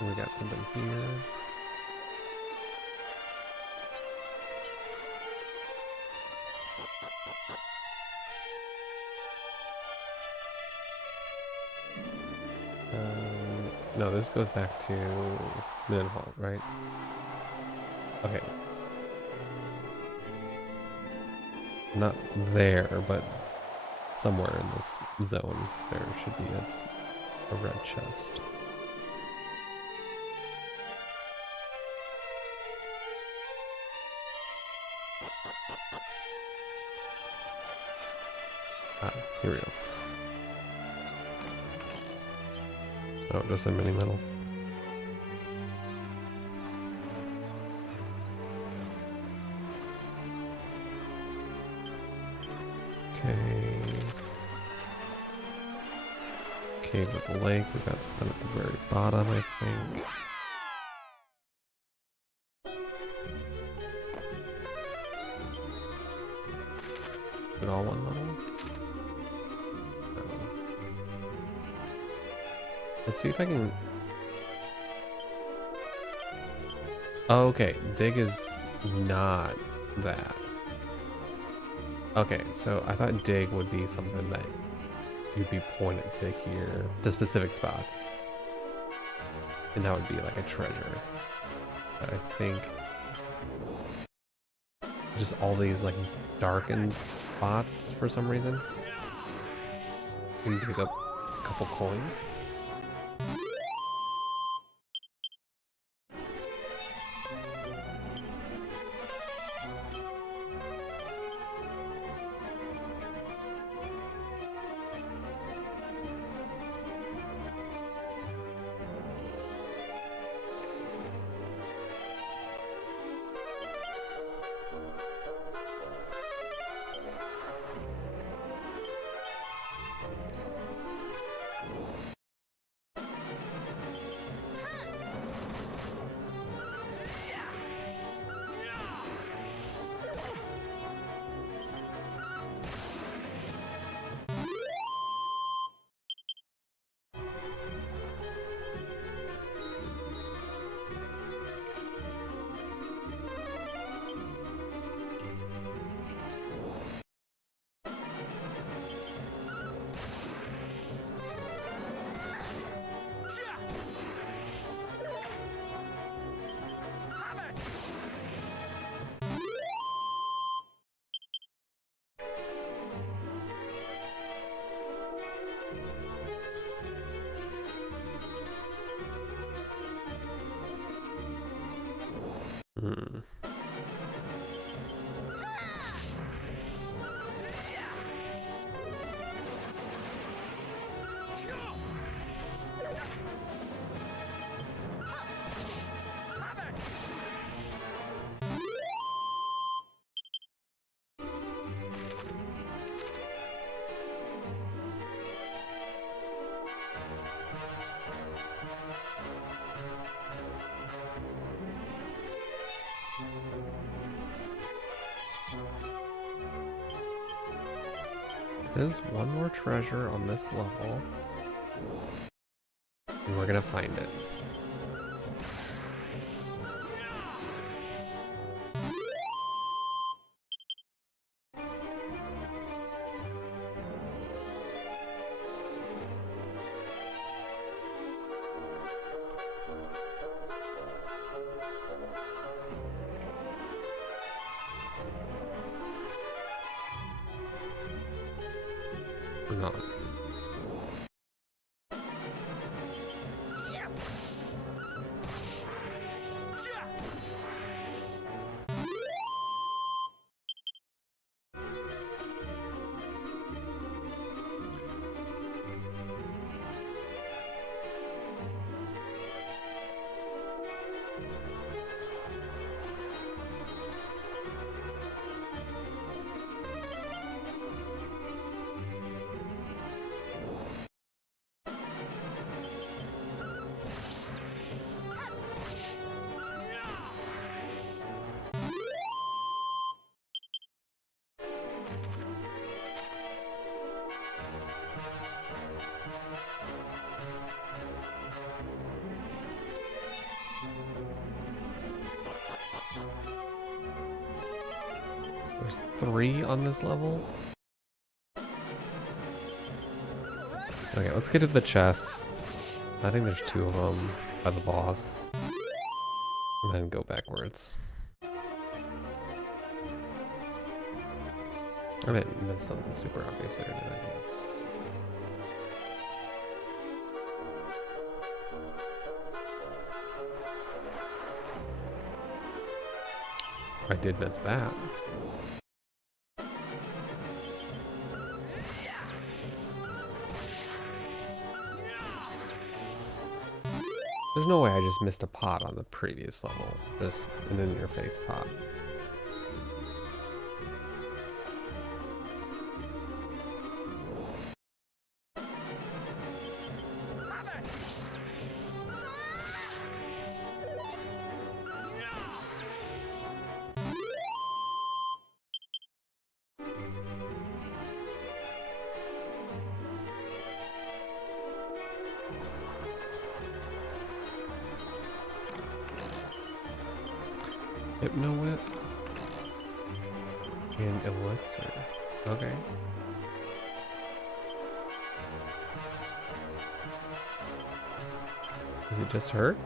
We got something here. No, this goes back to Middenhall, right? Okay. Not there, but somewhere in this zone there should be a red chest. Ah, here we go. Oh, just a mini medal. Okay. Cave of the lake. We got something at the very bottom, I think. Is it all one level? No. Let's see if I can. Oh, okay, dig is not that. Okay, so I thought dig would be something that you'd be pointed to here, the specific spots. And that would be like a treasure. But I think Just all these like darkened spots for some reason. You can pick up a couple coins. Hmm. There's one more treasure on this level, and we're gonna find it. Or not. There's 3 on this level. Okay, let's get to the chests. I think there's 2 of them by the boss. And then go backwards. I didn't miss something super obvious there, did I? I did miss that. There's no way I just missed a pot on the previous level. Just an in-your-face pot. Hypno Whip and Elixir. Okay. Is it just her?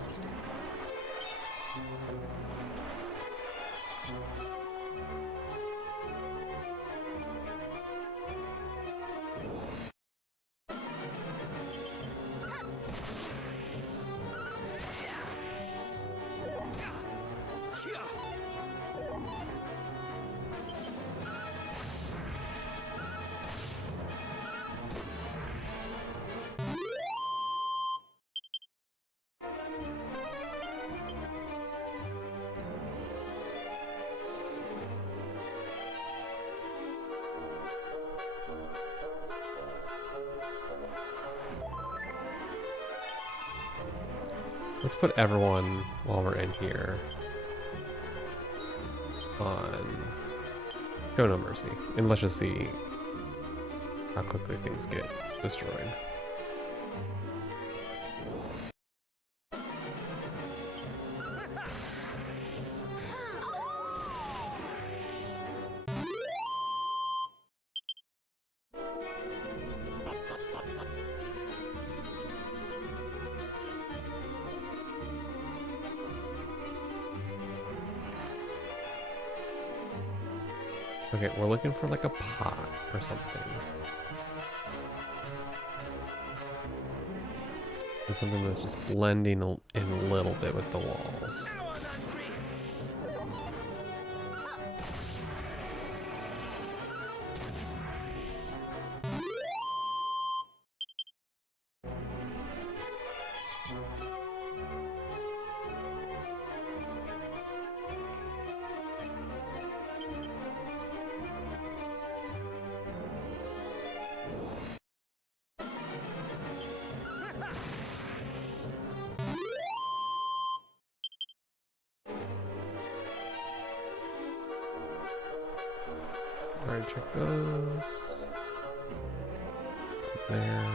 Let's put everyone while we're in here on Show No Mercy, and let's just see how quickly things get destroyed. Okay, we're looking for like a pot or something. There's something that's just blending in a little bit with the walls. Alright, check those. Up there.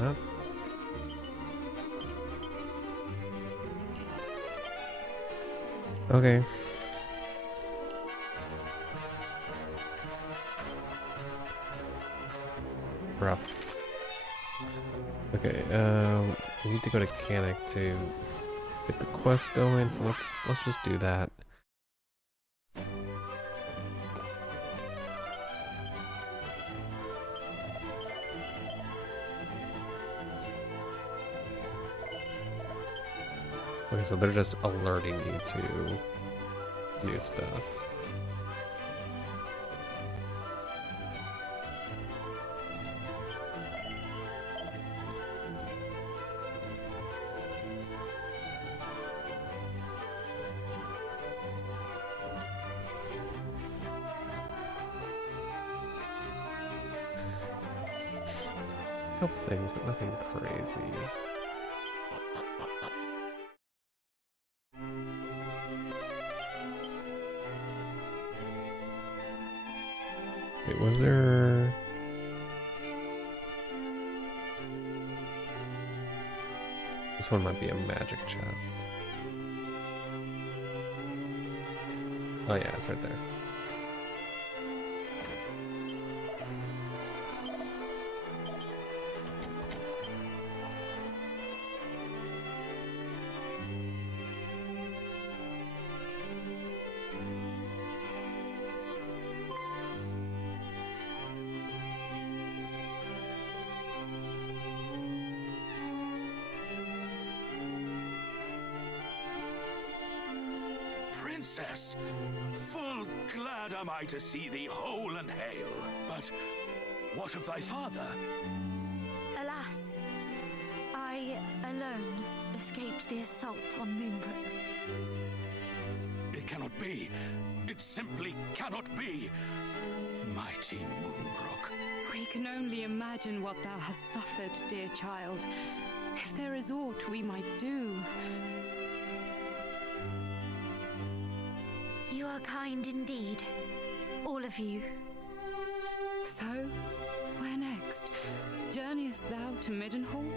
Not. Okay. Rough. Okay, we need to go to Cannock to get the quest going, so let's just do that. Okay, so they're just alerting you to new stuff. Couple things, but nothing crazy. Wait, was there... This one might be a magic chest. Oh yeah, it's right there. Princess, full glad am I to see thee whole and hale. But what of thy father? Alas, I alone escaped the assault on Moonbrooke. It cannot be. It simply cannot be. Mighty Moonbrooke. We can only imagine what thou hast suffered, dear child. If there is aught we might do... You are kind indeed, all of you. So, where next? Journeyest thou to Middenhall?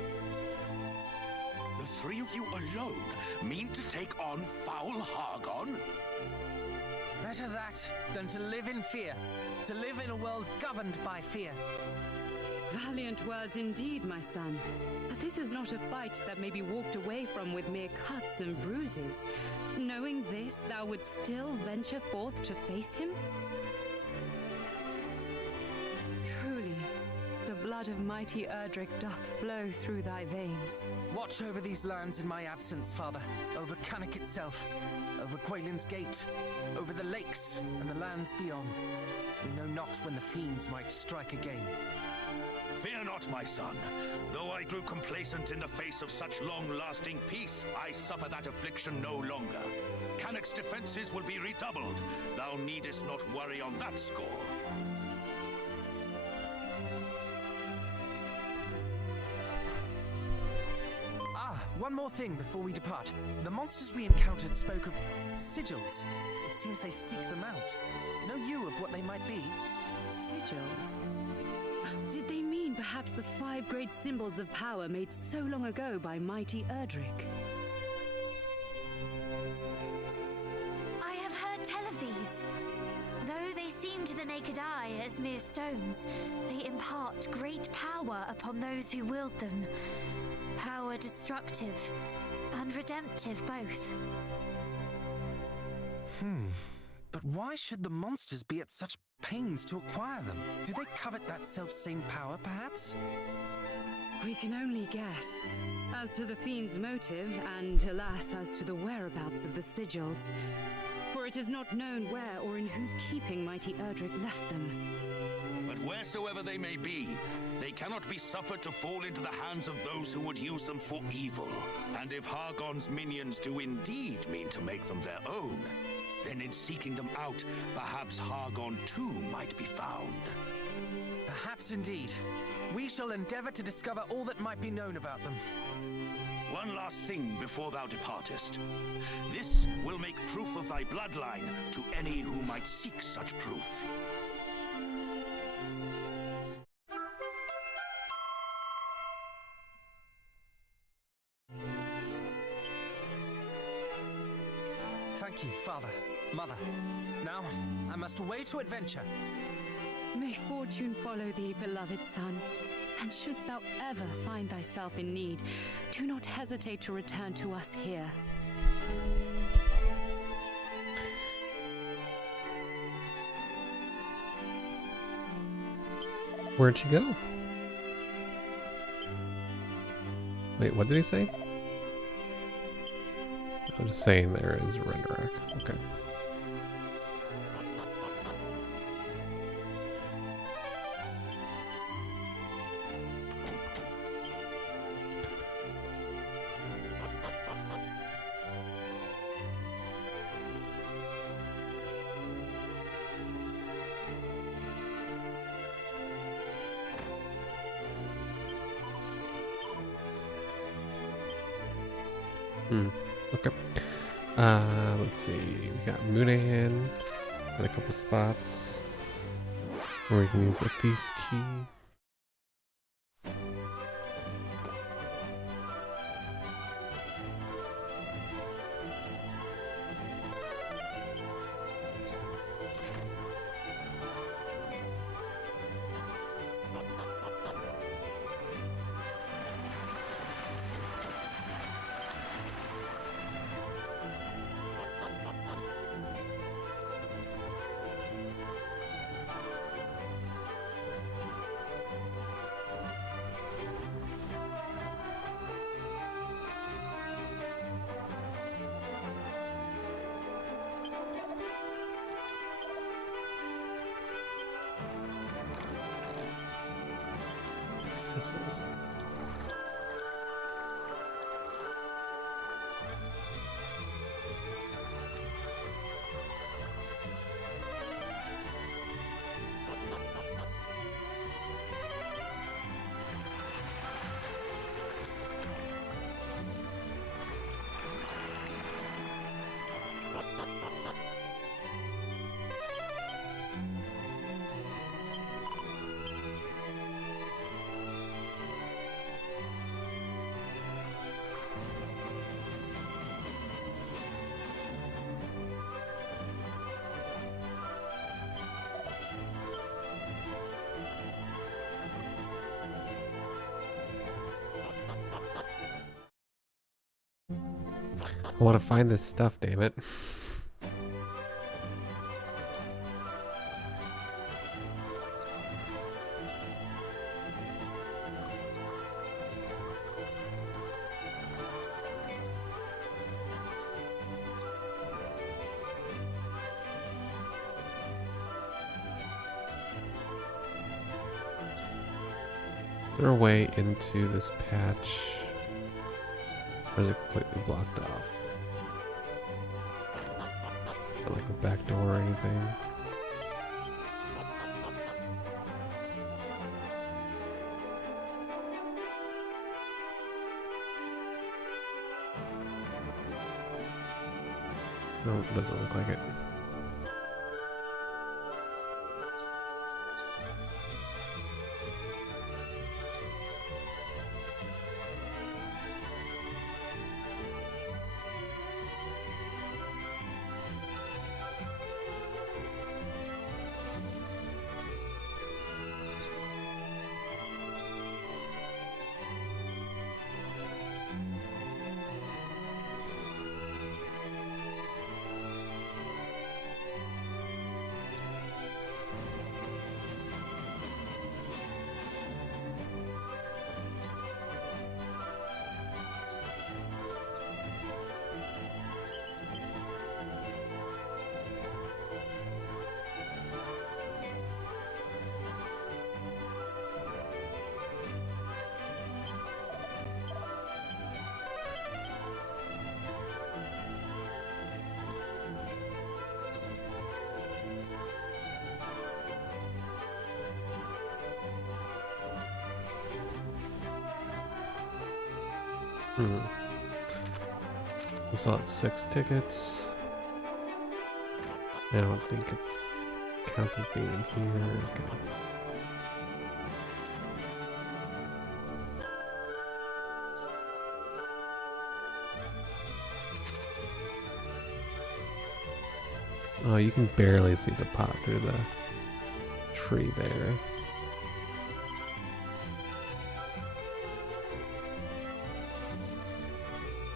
The three of you alone mean to take on foul Hargon? Better that than to live in fear. To live in a world governed by fear. Valiant words indeed, my son. But this is not a fight that may be walked away from with mere cuts and bruises. Knowing this, thou would still venture forth to face him? Truly, blood of mighty Erdrick doth flow through thy veins. Watch over these lands in my absence, Father. Over Cannock itself, over Quaylin's Gate, over the lakes and the lands beyond. We know not when the fiends might strike again. Fear not, my son. Though I grew complacent in the face of such long-lasting peace, I suffer that affliction no longer. Cannock's defenses will be redoubled. Thou needest not worry on that score. One more thing before we depart. The monsters we encountered spoke of sigils. It seems they seek them out. Know you of what they might be? Sigils? Did they mean perhaps the 5 great symbols of power made so long ago by mighty Erdrick? I have heard tell of these. Though they seem to the naked eye as mere stones, they impart great power upon those who wield them. Power destructive and redemptive both. But why should the monsters be at such pains to acquire them? Do they covet that self-same power, perhaps? We can only guess. As to the fiend's motive, and alas, as to the whereabouts of the sigils. For it is not known where or in whose keeping mighty Erdrick left them. But wheresoever they may be, they cannot be suffered to fall into the hands of those who would use them for evil. And if Hargon's minions do indeed mean to make them their own, then in seeking them out, perhaps Hargon too might be found. Perhaps indeed. We shall endeavor to discover all that might be known about them. One last thing before thou departest. This will make proof of thy bloodline to any who might seek such proof. Thank you, Father, Mother. Now, I must away to adventure. May fortune follow thee, beloved son. And shouldst thou ever find thyself in need, do not hesitate to return to us here. Where'd she go? Wait, what did he say? I'm just saying there is Renderak. Okay. Okay. Let's see. We got Moonahan and a couple spots where we can use the Thief's Key. I want to find this stuff, damn it. there a way into this patch? Or is it completely blocked off? Or like a back door or anything? No, it doesn't look like it. We saw 6 tickets. I don't think it's counts as being in here. Okay. Oh, you can barely see the pot through the tree there.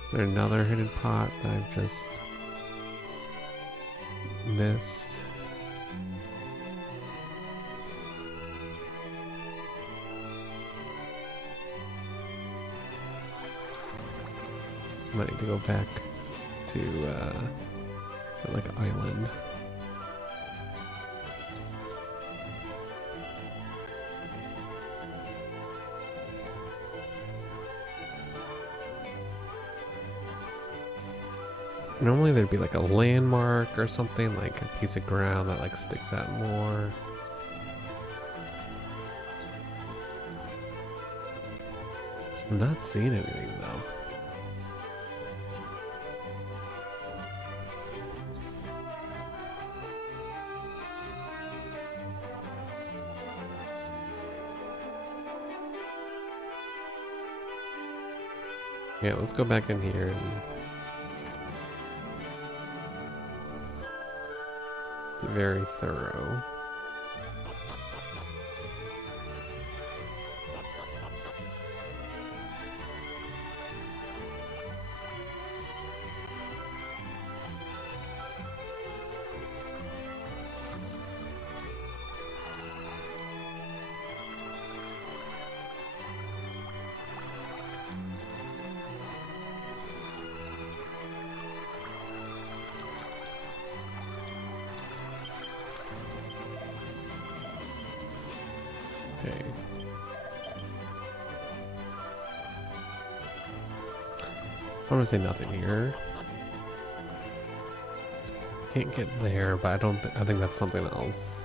Is there another hidden pot that I've just missed? Might need to go back to like an island. Normally there'd be like a landmark or something, like a piece of ground that like sticks out more. I'm not seeing anything though. Yeah, let's go back in here and be very thorough. Okay. I want to say nothing here. Can't get there, but I don't. I think that's something else.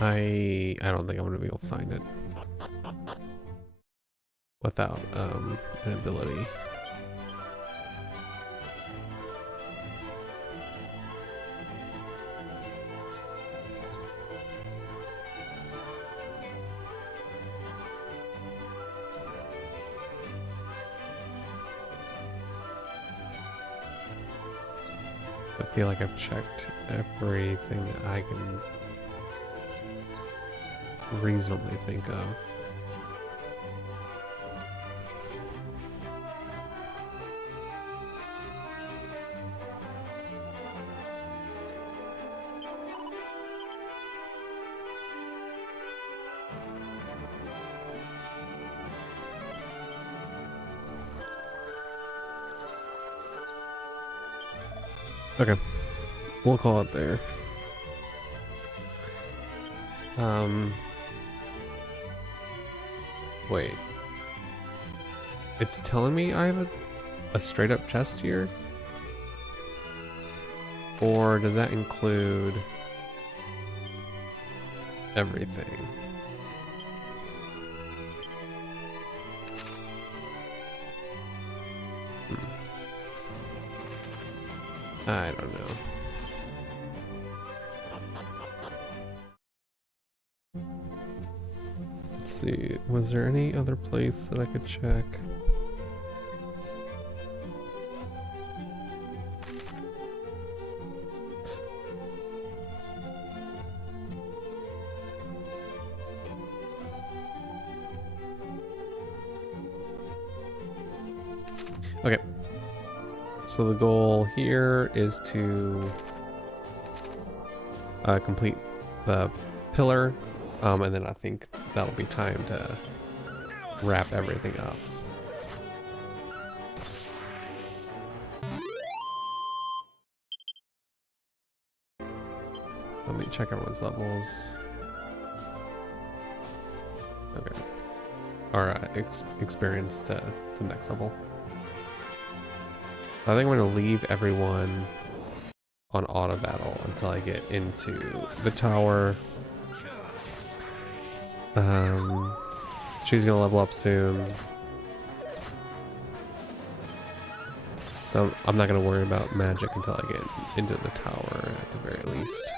I don't think I'm gonna be able to find it without an ability. feel like I've checked everything that I can reasonably think of. Okay, we'll call it there. Wait. It's telling me I have a straight up chest here? Or does that include everything? I don't know. Let's see, was there any other place that I could check? Okay. So the goal here is to complete the pillar, and then I think that'll be time to wrap everything up. Let me check everyone's levels. Okay. Or experience to the next level. I think I'm going to leave everyone on auto battle until I get into the tower. She's going to level up soon. So I'm not going to worry about magic until I get into the tower at the very least.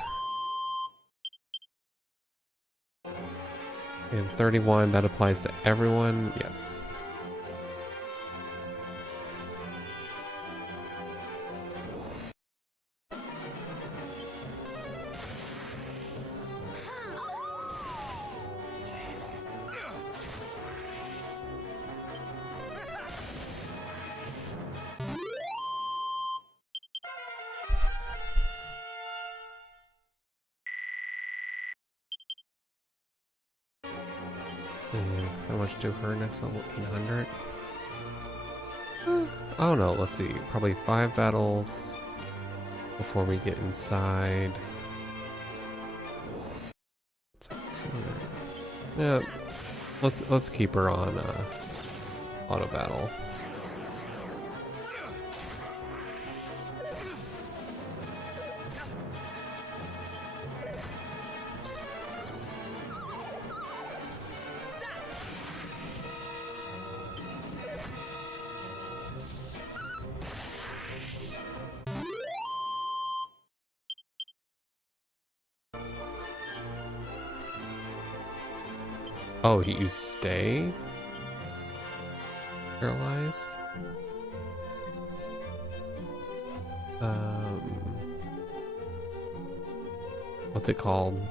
And 31, that applies to everyone. Yes. And how much to her next level? 800? I don't know, let's see. Probably 5 battles before we get inside. It's like 200. Yeah, let's keep her on auto battle. Oh, you stay paralyzed? What's it called?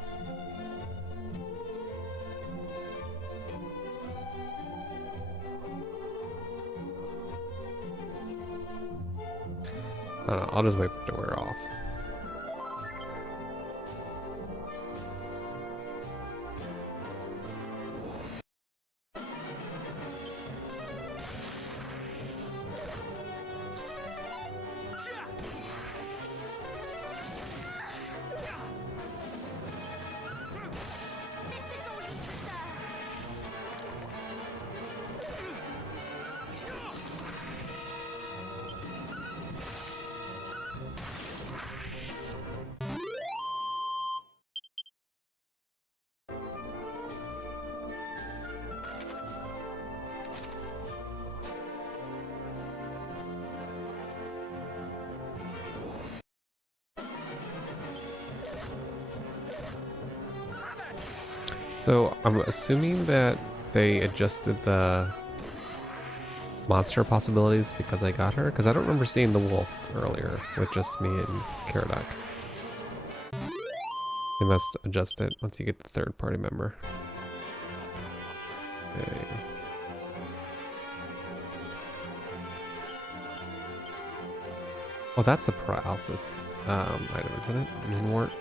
I don't know, I'll just wait for it to wear off. So I'm assuming that they adjusted the monster possibilities because I got her? Because I don't remember seeing the wolf earlier with just me and Caradoc. They must adjust it once you get the third party member. Okay. Oh, that's the paralysis item, isn't it? Moonwort.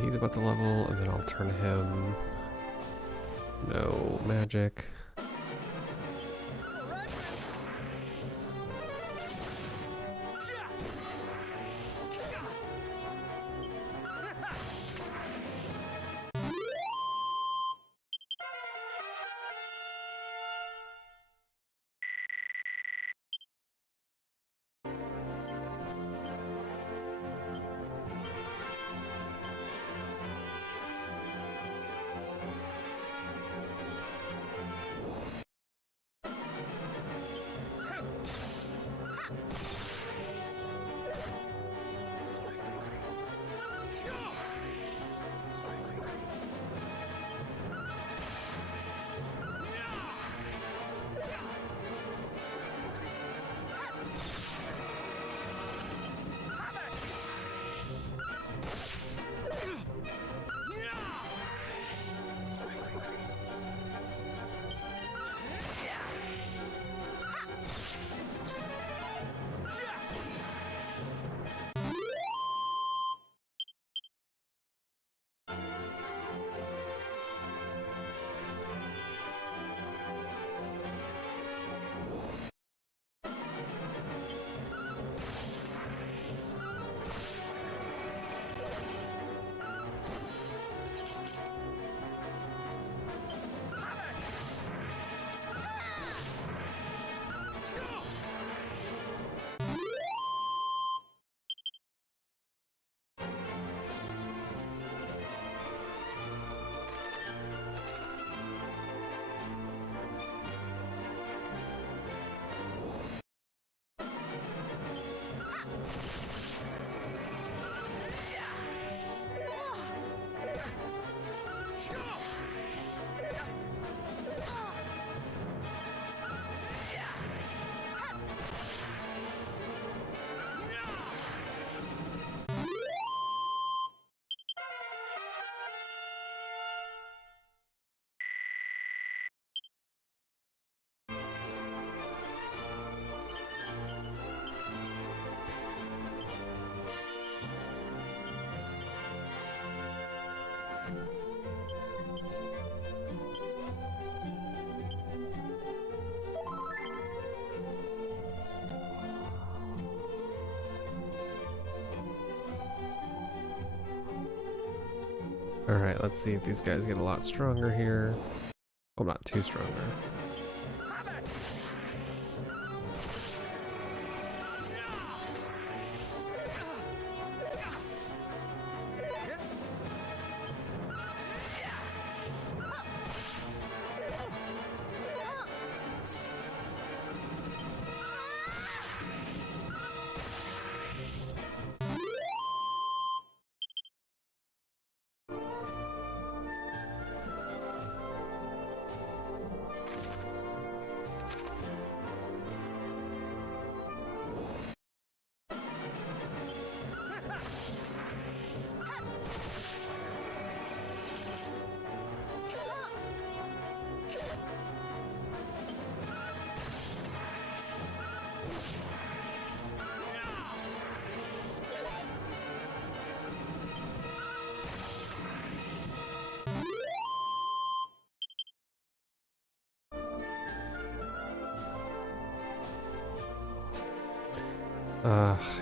He's about to level, and then I'll turn him. No magic. Alright, let's see if these guys get a lot stronger here. Well, not too stronger.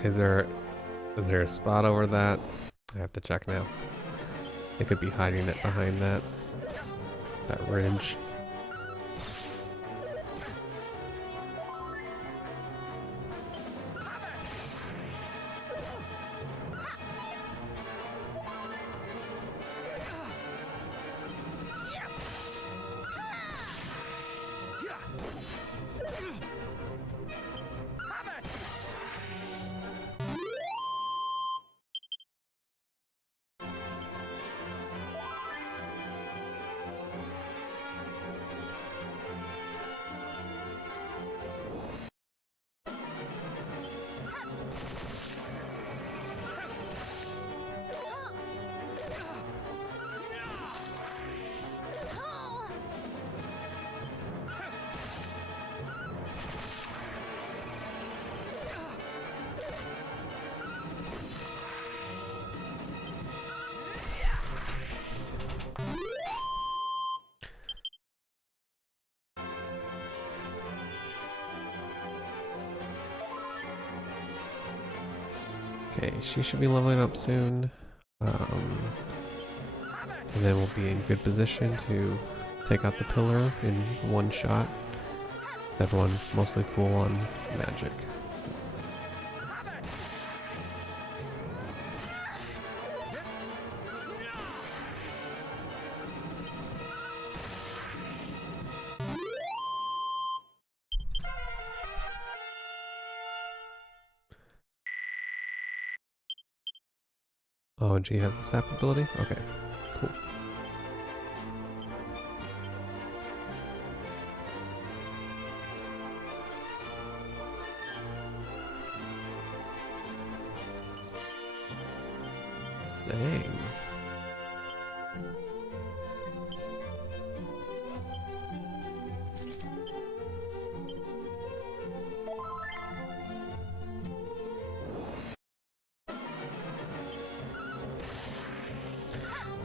Is there a spot over that? I have to check now. They could be hiding it behind that ridge. Okay, she should be leveling up soon. And then we'll be in good position to take out the pillar in one shot. Everyone mostly full on magic. Oh, and she has the sap ability? Okay, cool. Dang.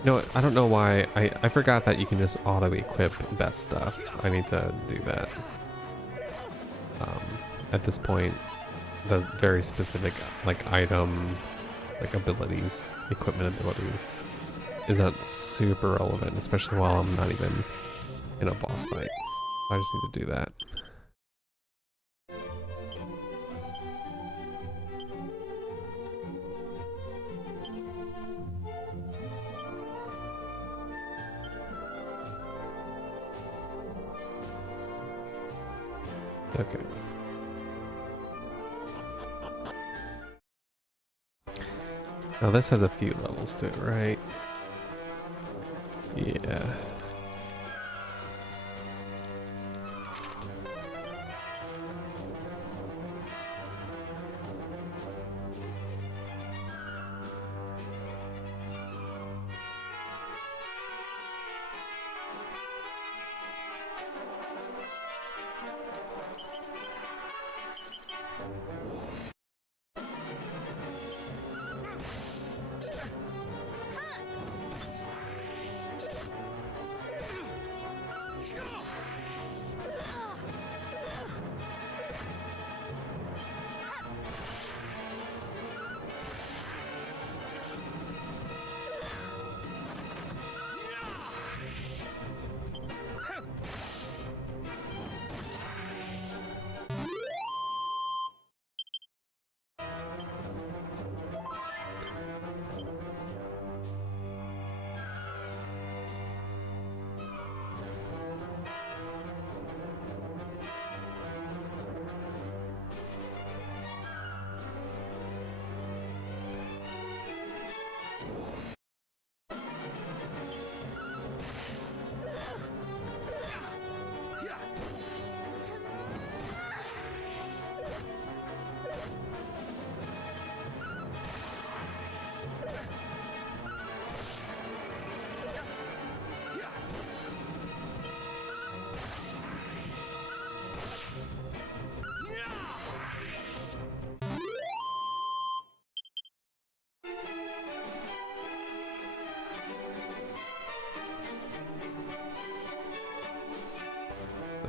No, I don't know why. I forgot that you can just auto-equip best stuff. I need to do that. At this point, the very specific like item, like abilities, equipment abilities, is not super relevant, especially while I'm not even in a boss fight. I just need to do that. Okay. Now this has a few levels to it, right? Yeah.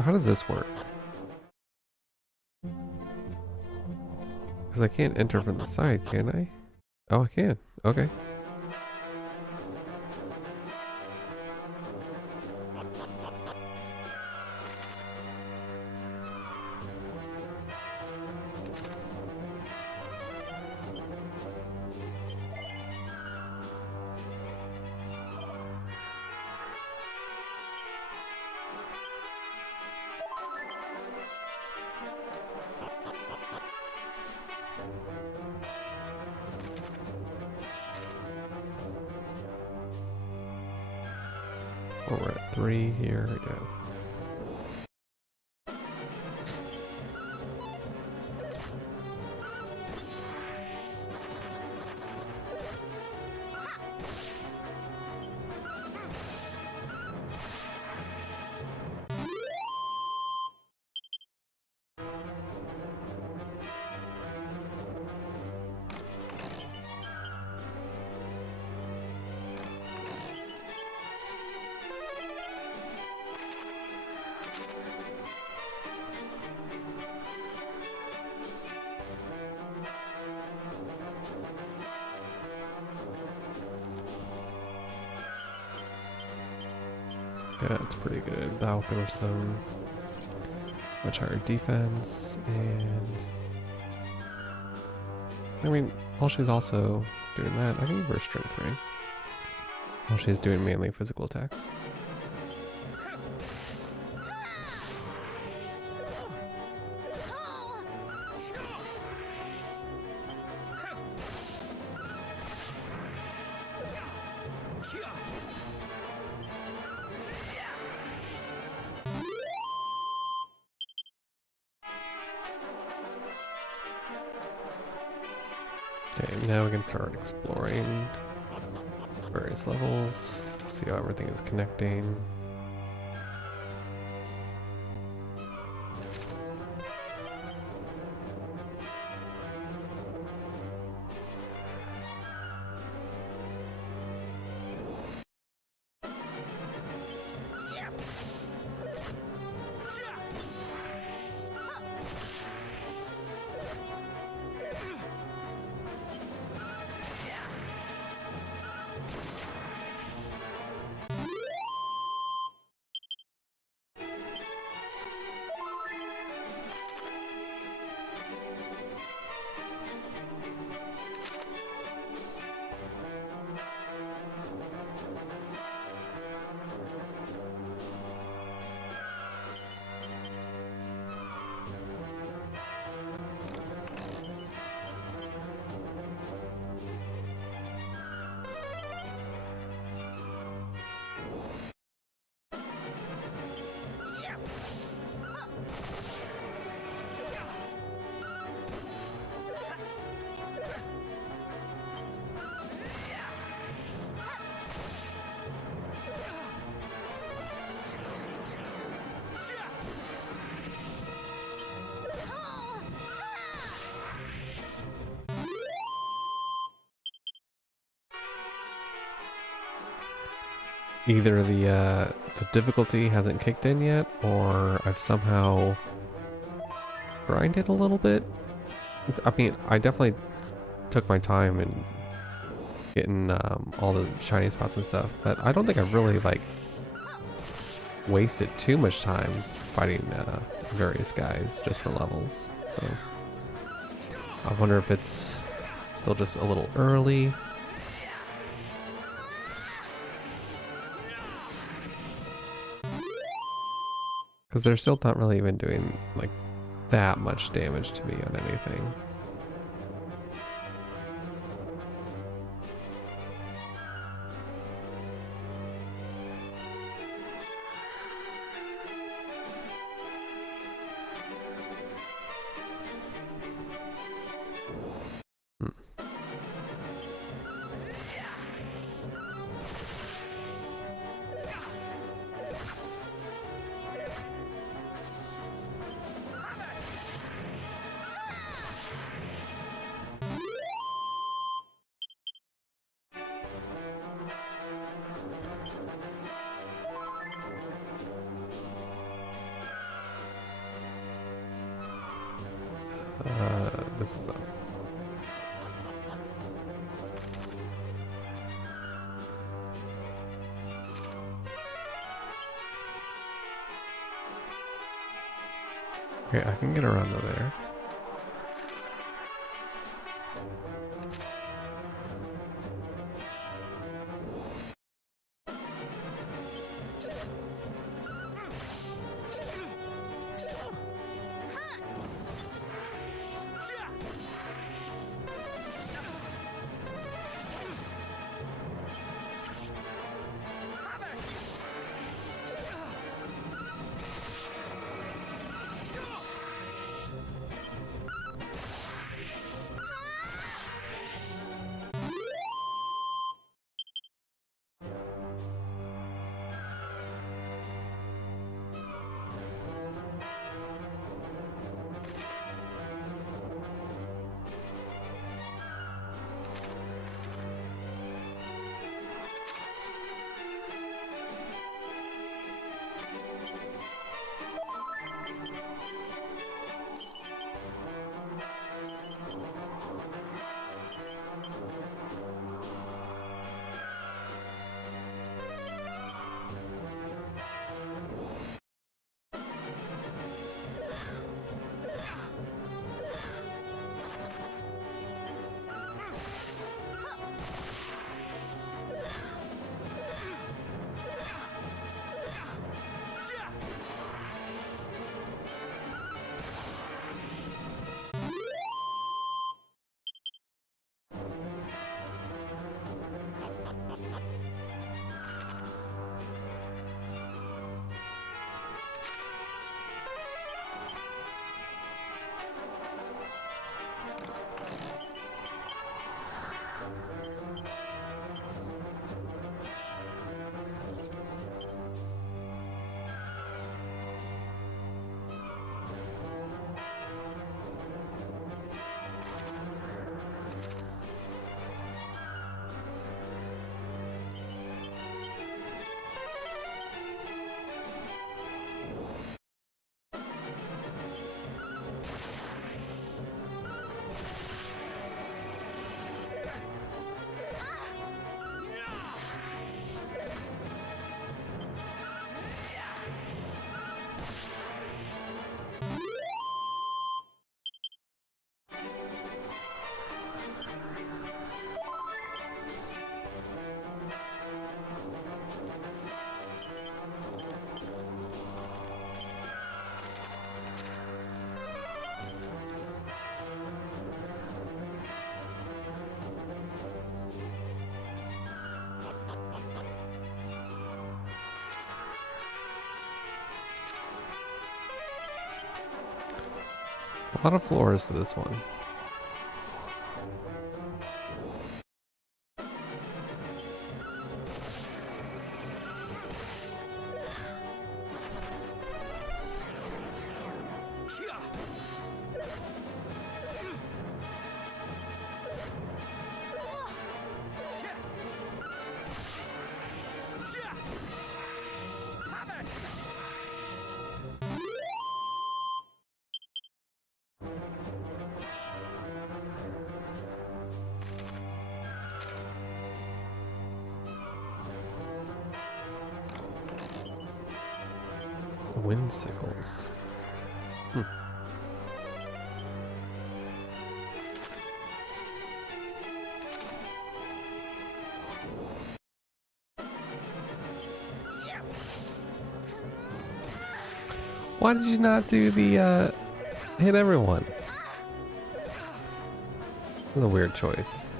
how does this work? Because I can't enter from the side, can I? Oh, I can. Okay. Well, we're at 3 here. We go. Yeah, it's pretty good. That'll give her some much higher defense, and I mean, while she's also doing that, I can give her a strength ring. While she's doing mainly physical attacks. Okay, now we can start exploring various levels, see how everything is connecting. Either the difficulty hasn't kicked in yet, or I've somehow grinded a little bit. I mean, I definitely took my time in getting all the shiny spots and stuff, but I don't think I've really like wasted too much time fighting various guys just for levels. So I wonder if it's still just a little early. Because they're still not really even doing like that much damage to me on anything. This is up. Okay, I can get around to there. A lot of floors to this one. Windsickles. Why did you not do the hit everyone? That's a weird choice.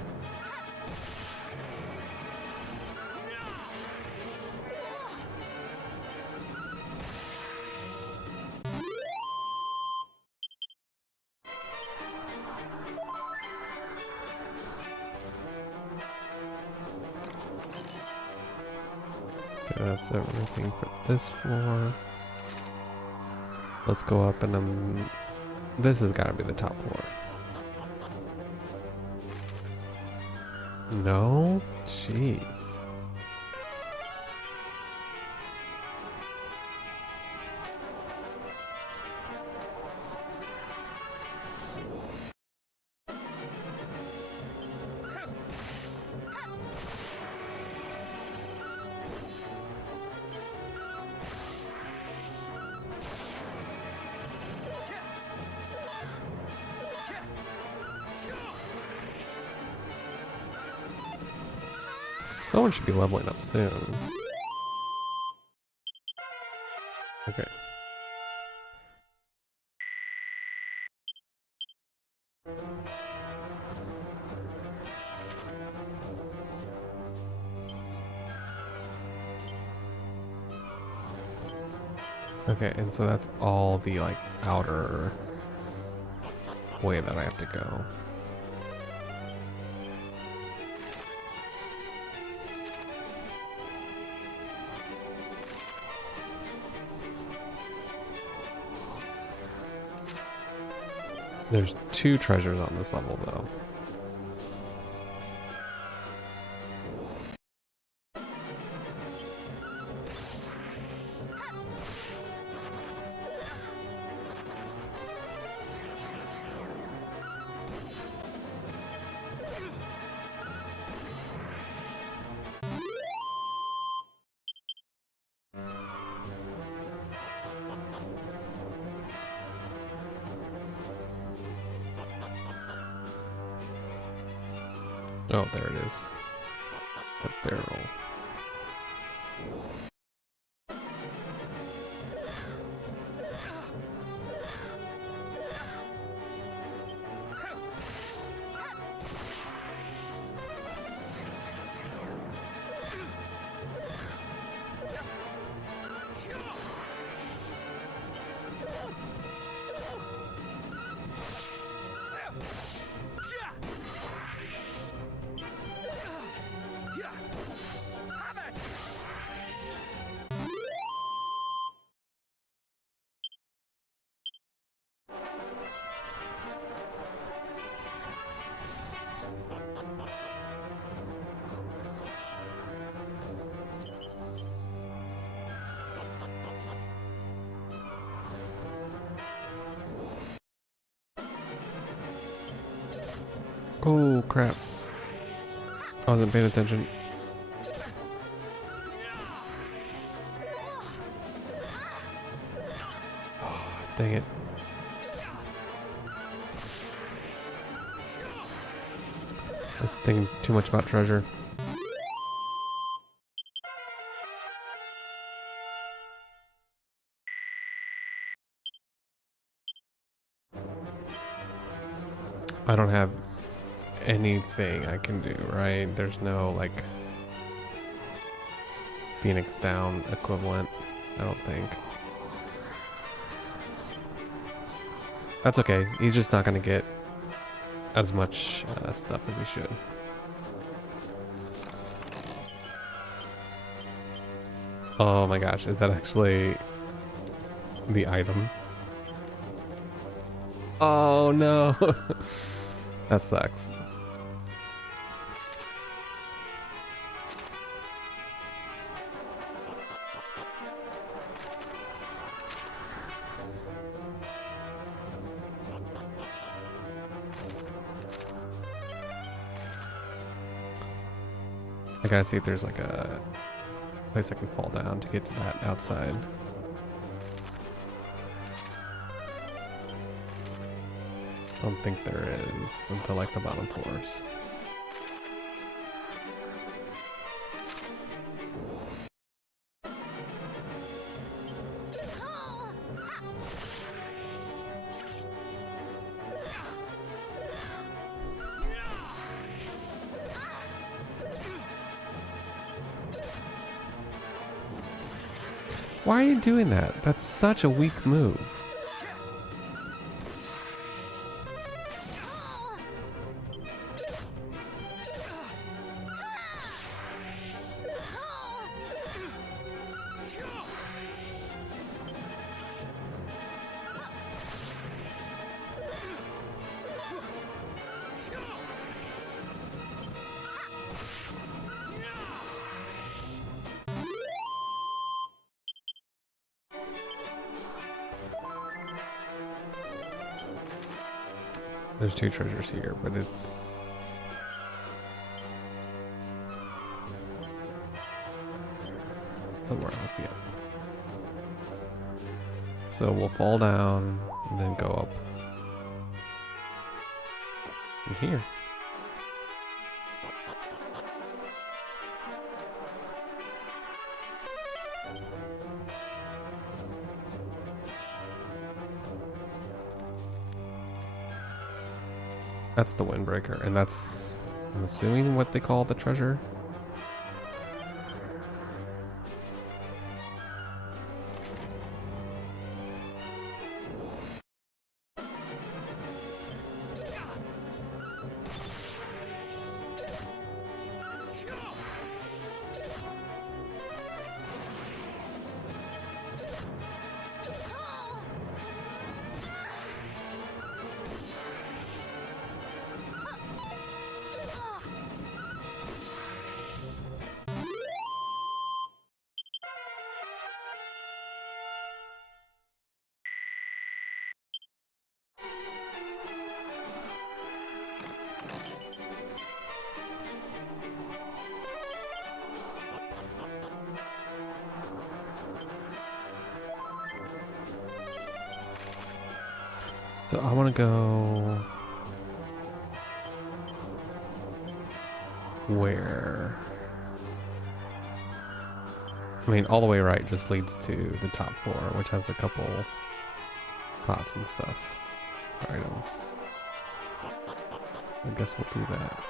That's everything for this floor. Let's go up and this has got to be the top floor. No? Jeez. Someone should be leveling up soon. Okay. Okay, and so that's all the like outer way that I have to go. There's 2 treasures on this level though. Oh, there it is. The barrel. Oh crap. I wasn't paying attention. Oh, dang it. I was thinking too much about treasure. I don't have anything I can do, right? There's no like Phoenix Down equivalent, I don't think. That's okay. He's just not gonna get as much stuff as he should. Oh my gosh, is that actually the item? Oh no. That sucks. I gotta see if there's like a place I can fall down to get to that outside. I don't think there is until like the bottom floors. Why are you doing that? That's such a weak move. There's 2 treasures here, but it's... somewhere else, yeah. So we'll fall down and then go up from here. That's the windbreaker, and that's, I'm assuming, what they call the treasure. So I want to go where? I mean, all the way right just leads to the top floor, which has a couple pots and stuff for items. I guess we'll do that.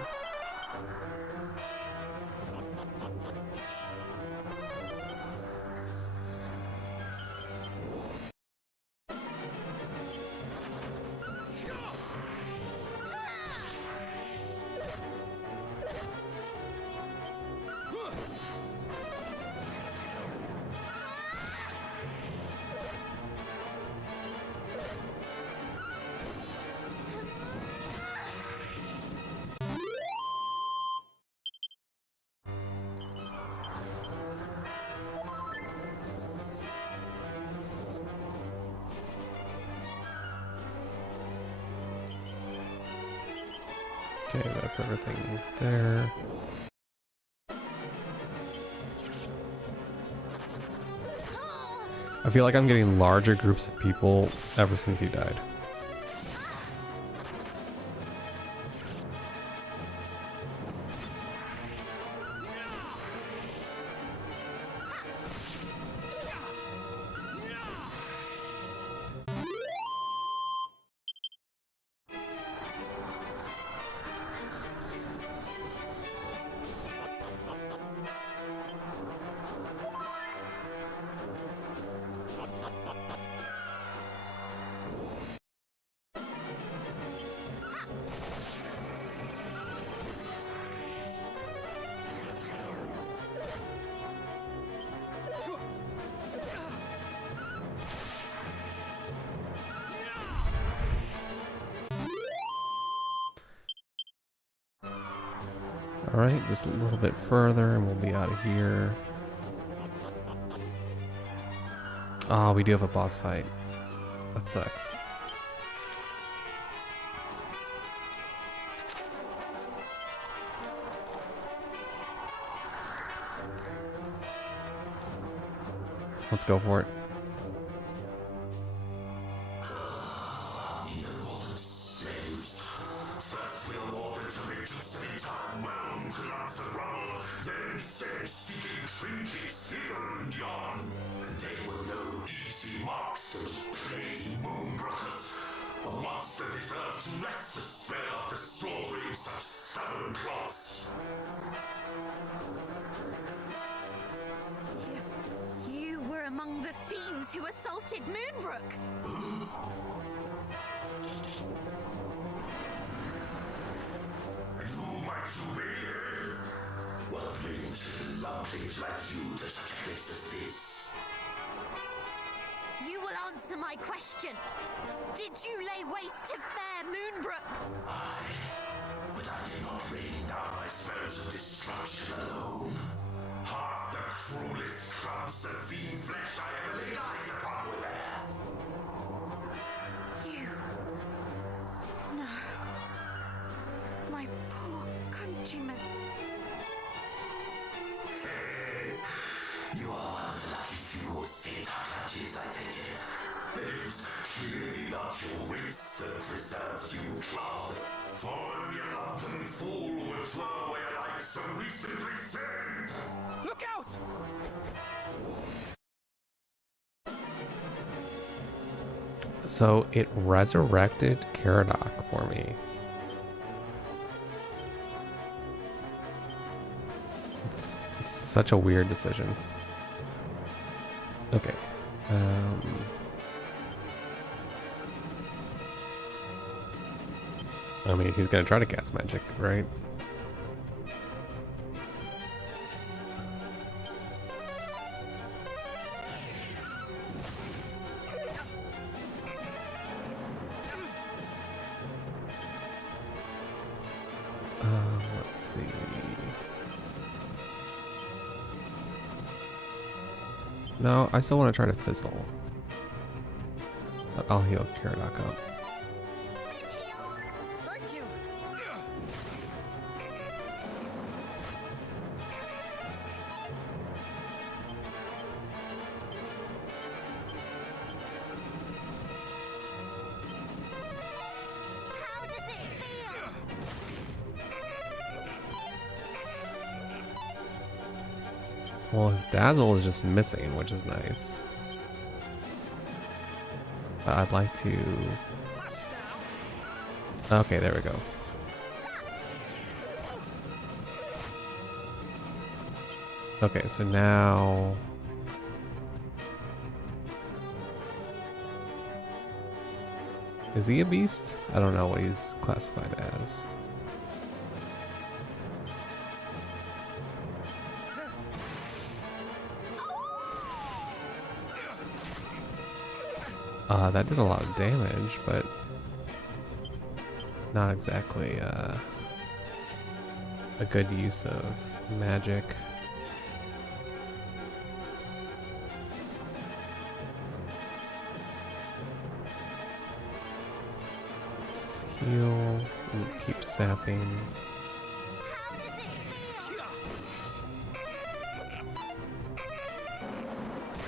Okay, that's everything there. I feel like I'm getting larger groups of people ever since you died. Alright, just a little bit further and we'll be out of here. Ah, we do have a boss fight. That sucks. Let's go for it. They will know easy marks those plaguey Moonbrookers. A monster deserves to rest the spell after slaughtering such stubborn clots. You were among the fiends who assaulted Moonbrooke. Who might you be? What brings little lumplings like you to such a place as this? You will answer my question. Did you lay waste to fair Moonbrooke? But I did not rain down my spells of destruction alone. Half the cruelest clumps of fiend flesh I ever laid eyes upon were there. You... No. My poor countrymen. You are one of the lucky few who escaped our clutches, I take it. Then it was clearly not your wits that preserved you, Cloud. For only a lumpen fool would throw away a life so recently saved. Look out! So it resurrected Caradoc for me. It's such a weird decision. Okay. I mean, he's gonna try to cast magic, right? Let's see. No, I still want to try to fizzle. But I'll heal Caradoc up. Thank you. How does it feel? Well, his dazzle is just missing, which is nice. But I'd like to... Okay, there we go. Okay, so now... Is he a beast? I don't know what he's classified as. That did a lot of damage, but not exactly a good use of magic. Let's heal and keep sapping. How does it feel?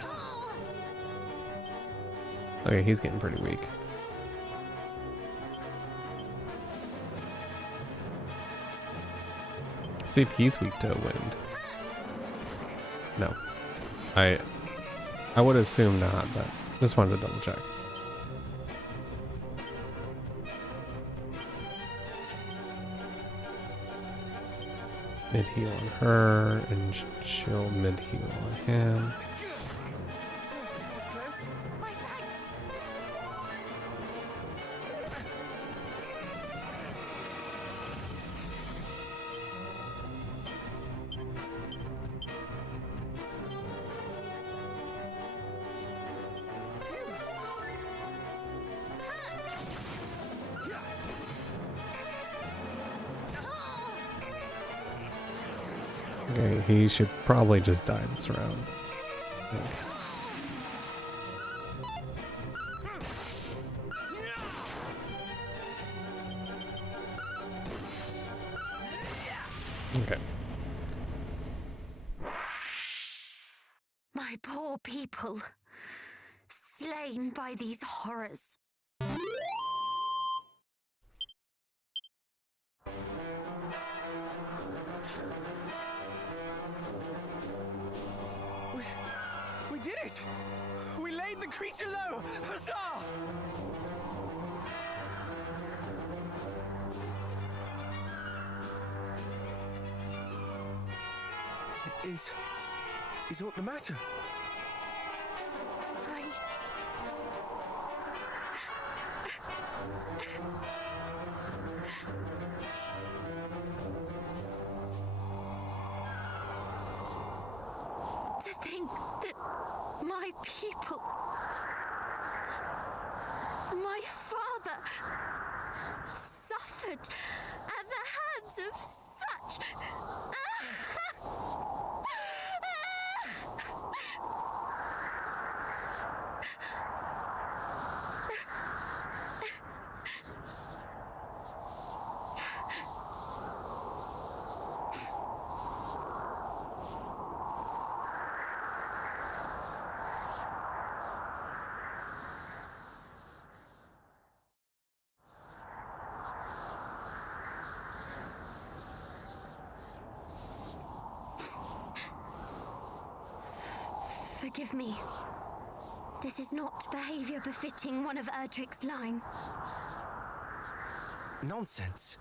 Oh! Okay, he's getting pretty weak. See if he's weak to wind. No. I would assume not, but just wanted to double check. Mid heal on her and she'll mid heal on him. That was close. My thanks. Okay, he should probably just die this round. I think. Okay. My poor people, slain by these horrors. We did it! We laid the creature low! Huzzah! Is aught the matter? To think that my people, my father, suffered at the hands of such... Forgive me. This is not behavior befitting one of Erdrick's line. Nonsense.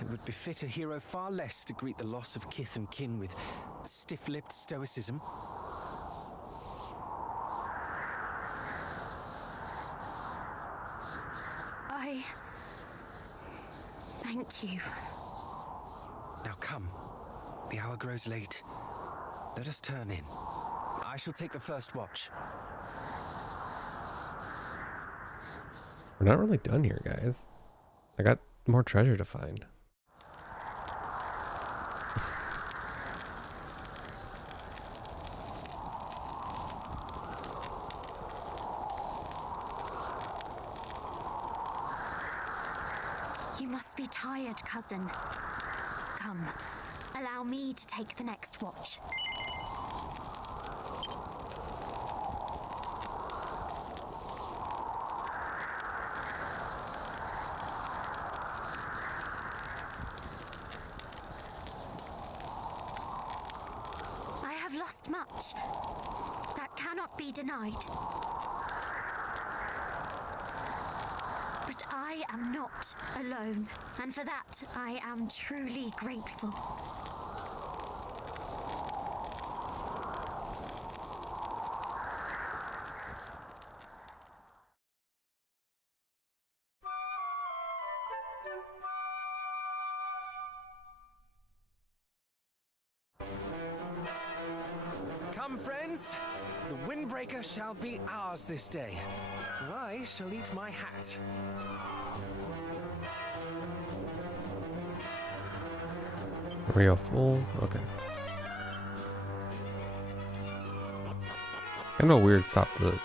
It would befit a hero far less to greet the loss of kith and kin with stiff-lipped stoicism. Thank you. Now come. The hour grows late. Let us turn in. I shall take the first watch. We're not really done here, guys. I got more treasure to find. You must be tired, cousin. Come, allow me to take the next watch. I have lost much. That cannot be denied. But I am not alone, and for that I am truly grateful. Come, friends. The windbreaker shall be ours this day. I shall eat my hat. Are you full? Okay. Kind of a weird stop to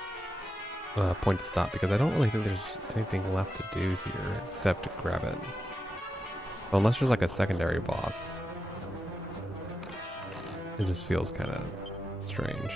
point to stop because I don't really think there's anything left to do here except to grab it. Well, unless there's like a secondary boss. It just feels kind of strange.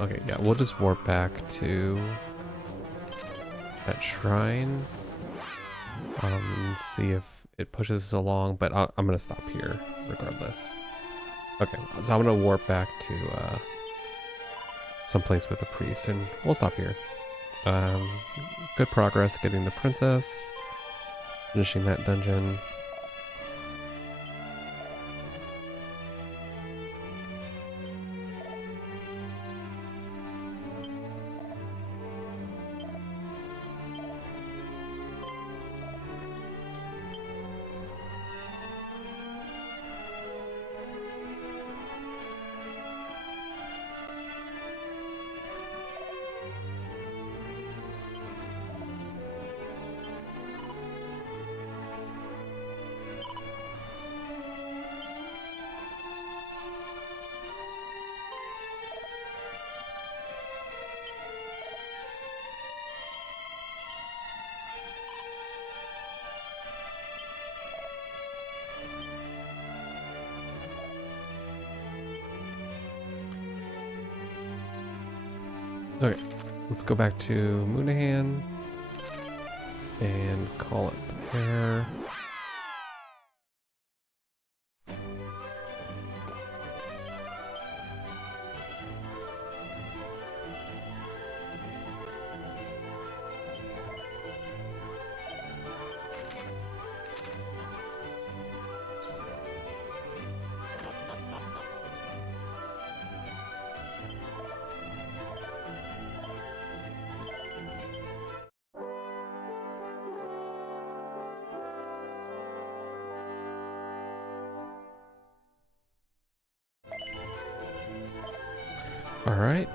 Okay, yeah, we'll just warp back to that shrine. See if it pushes us along, but I'm gonna stop here regardless. Okay, so I'm gonna warp back to someplace with a priest, and we'll stop here. Good progress getting the princess, finishing that dungeon. Okay, let's go back to Moonahan and call it there. All right,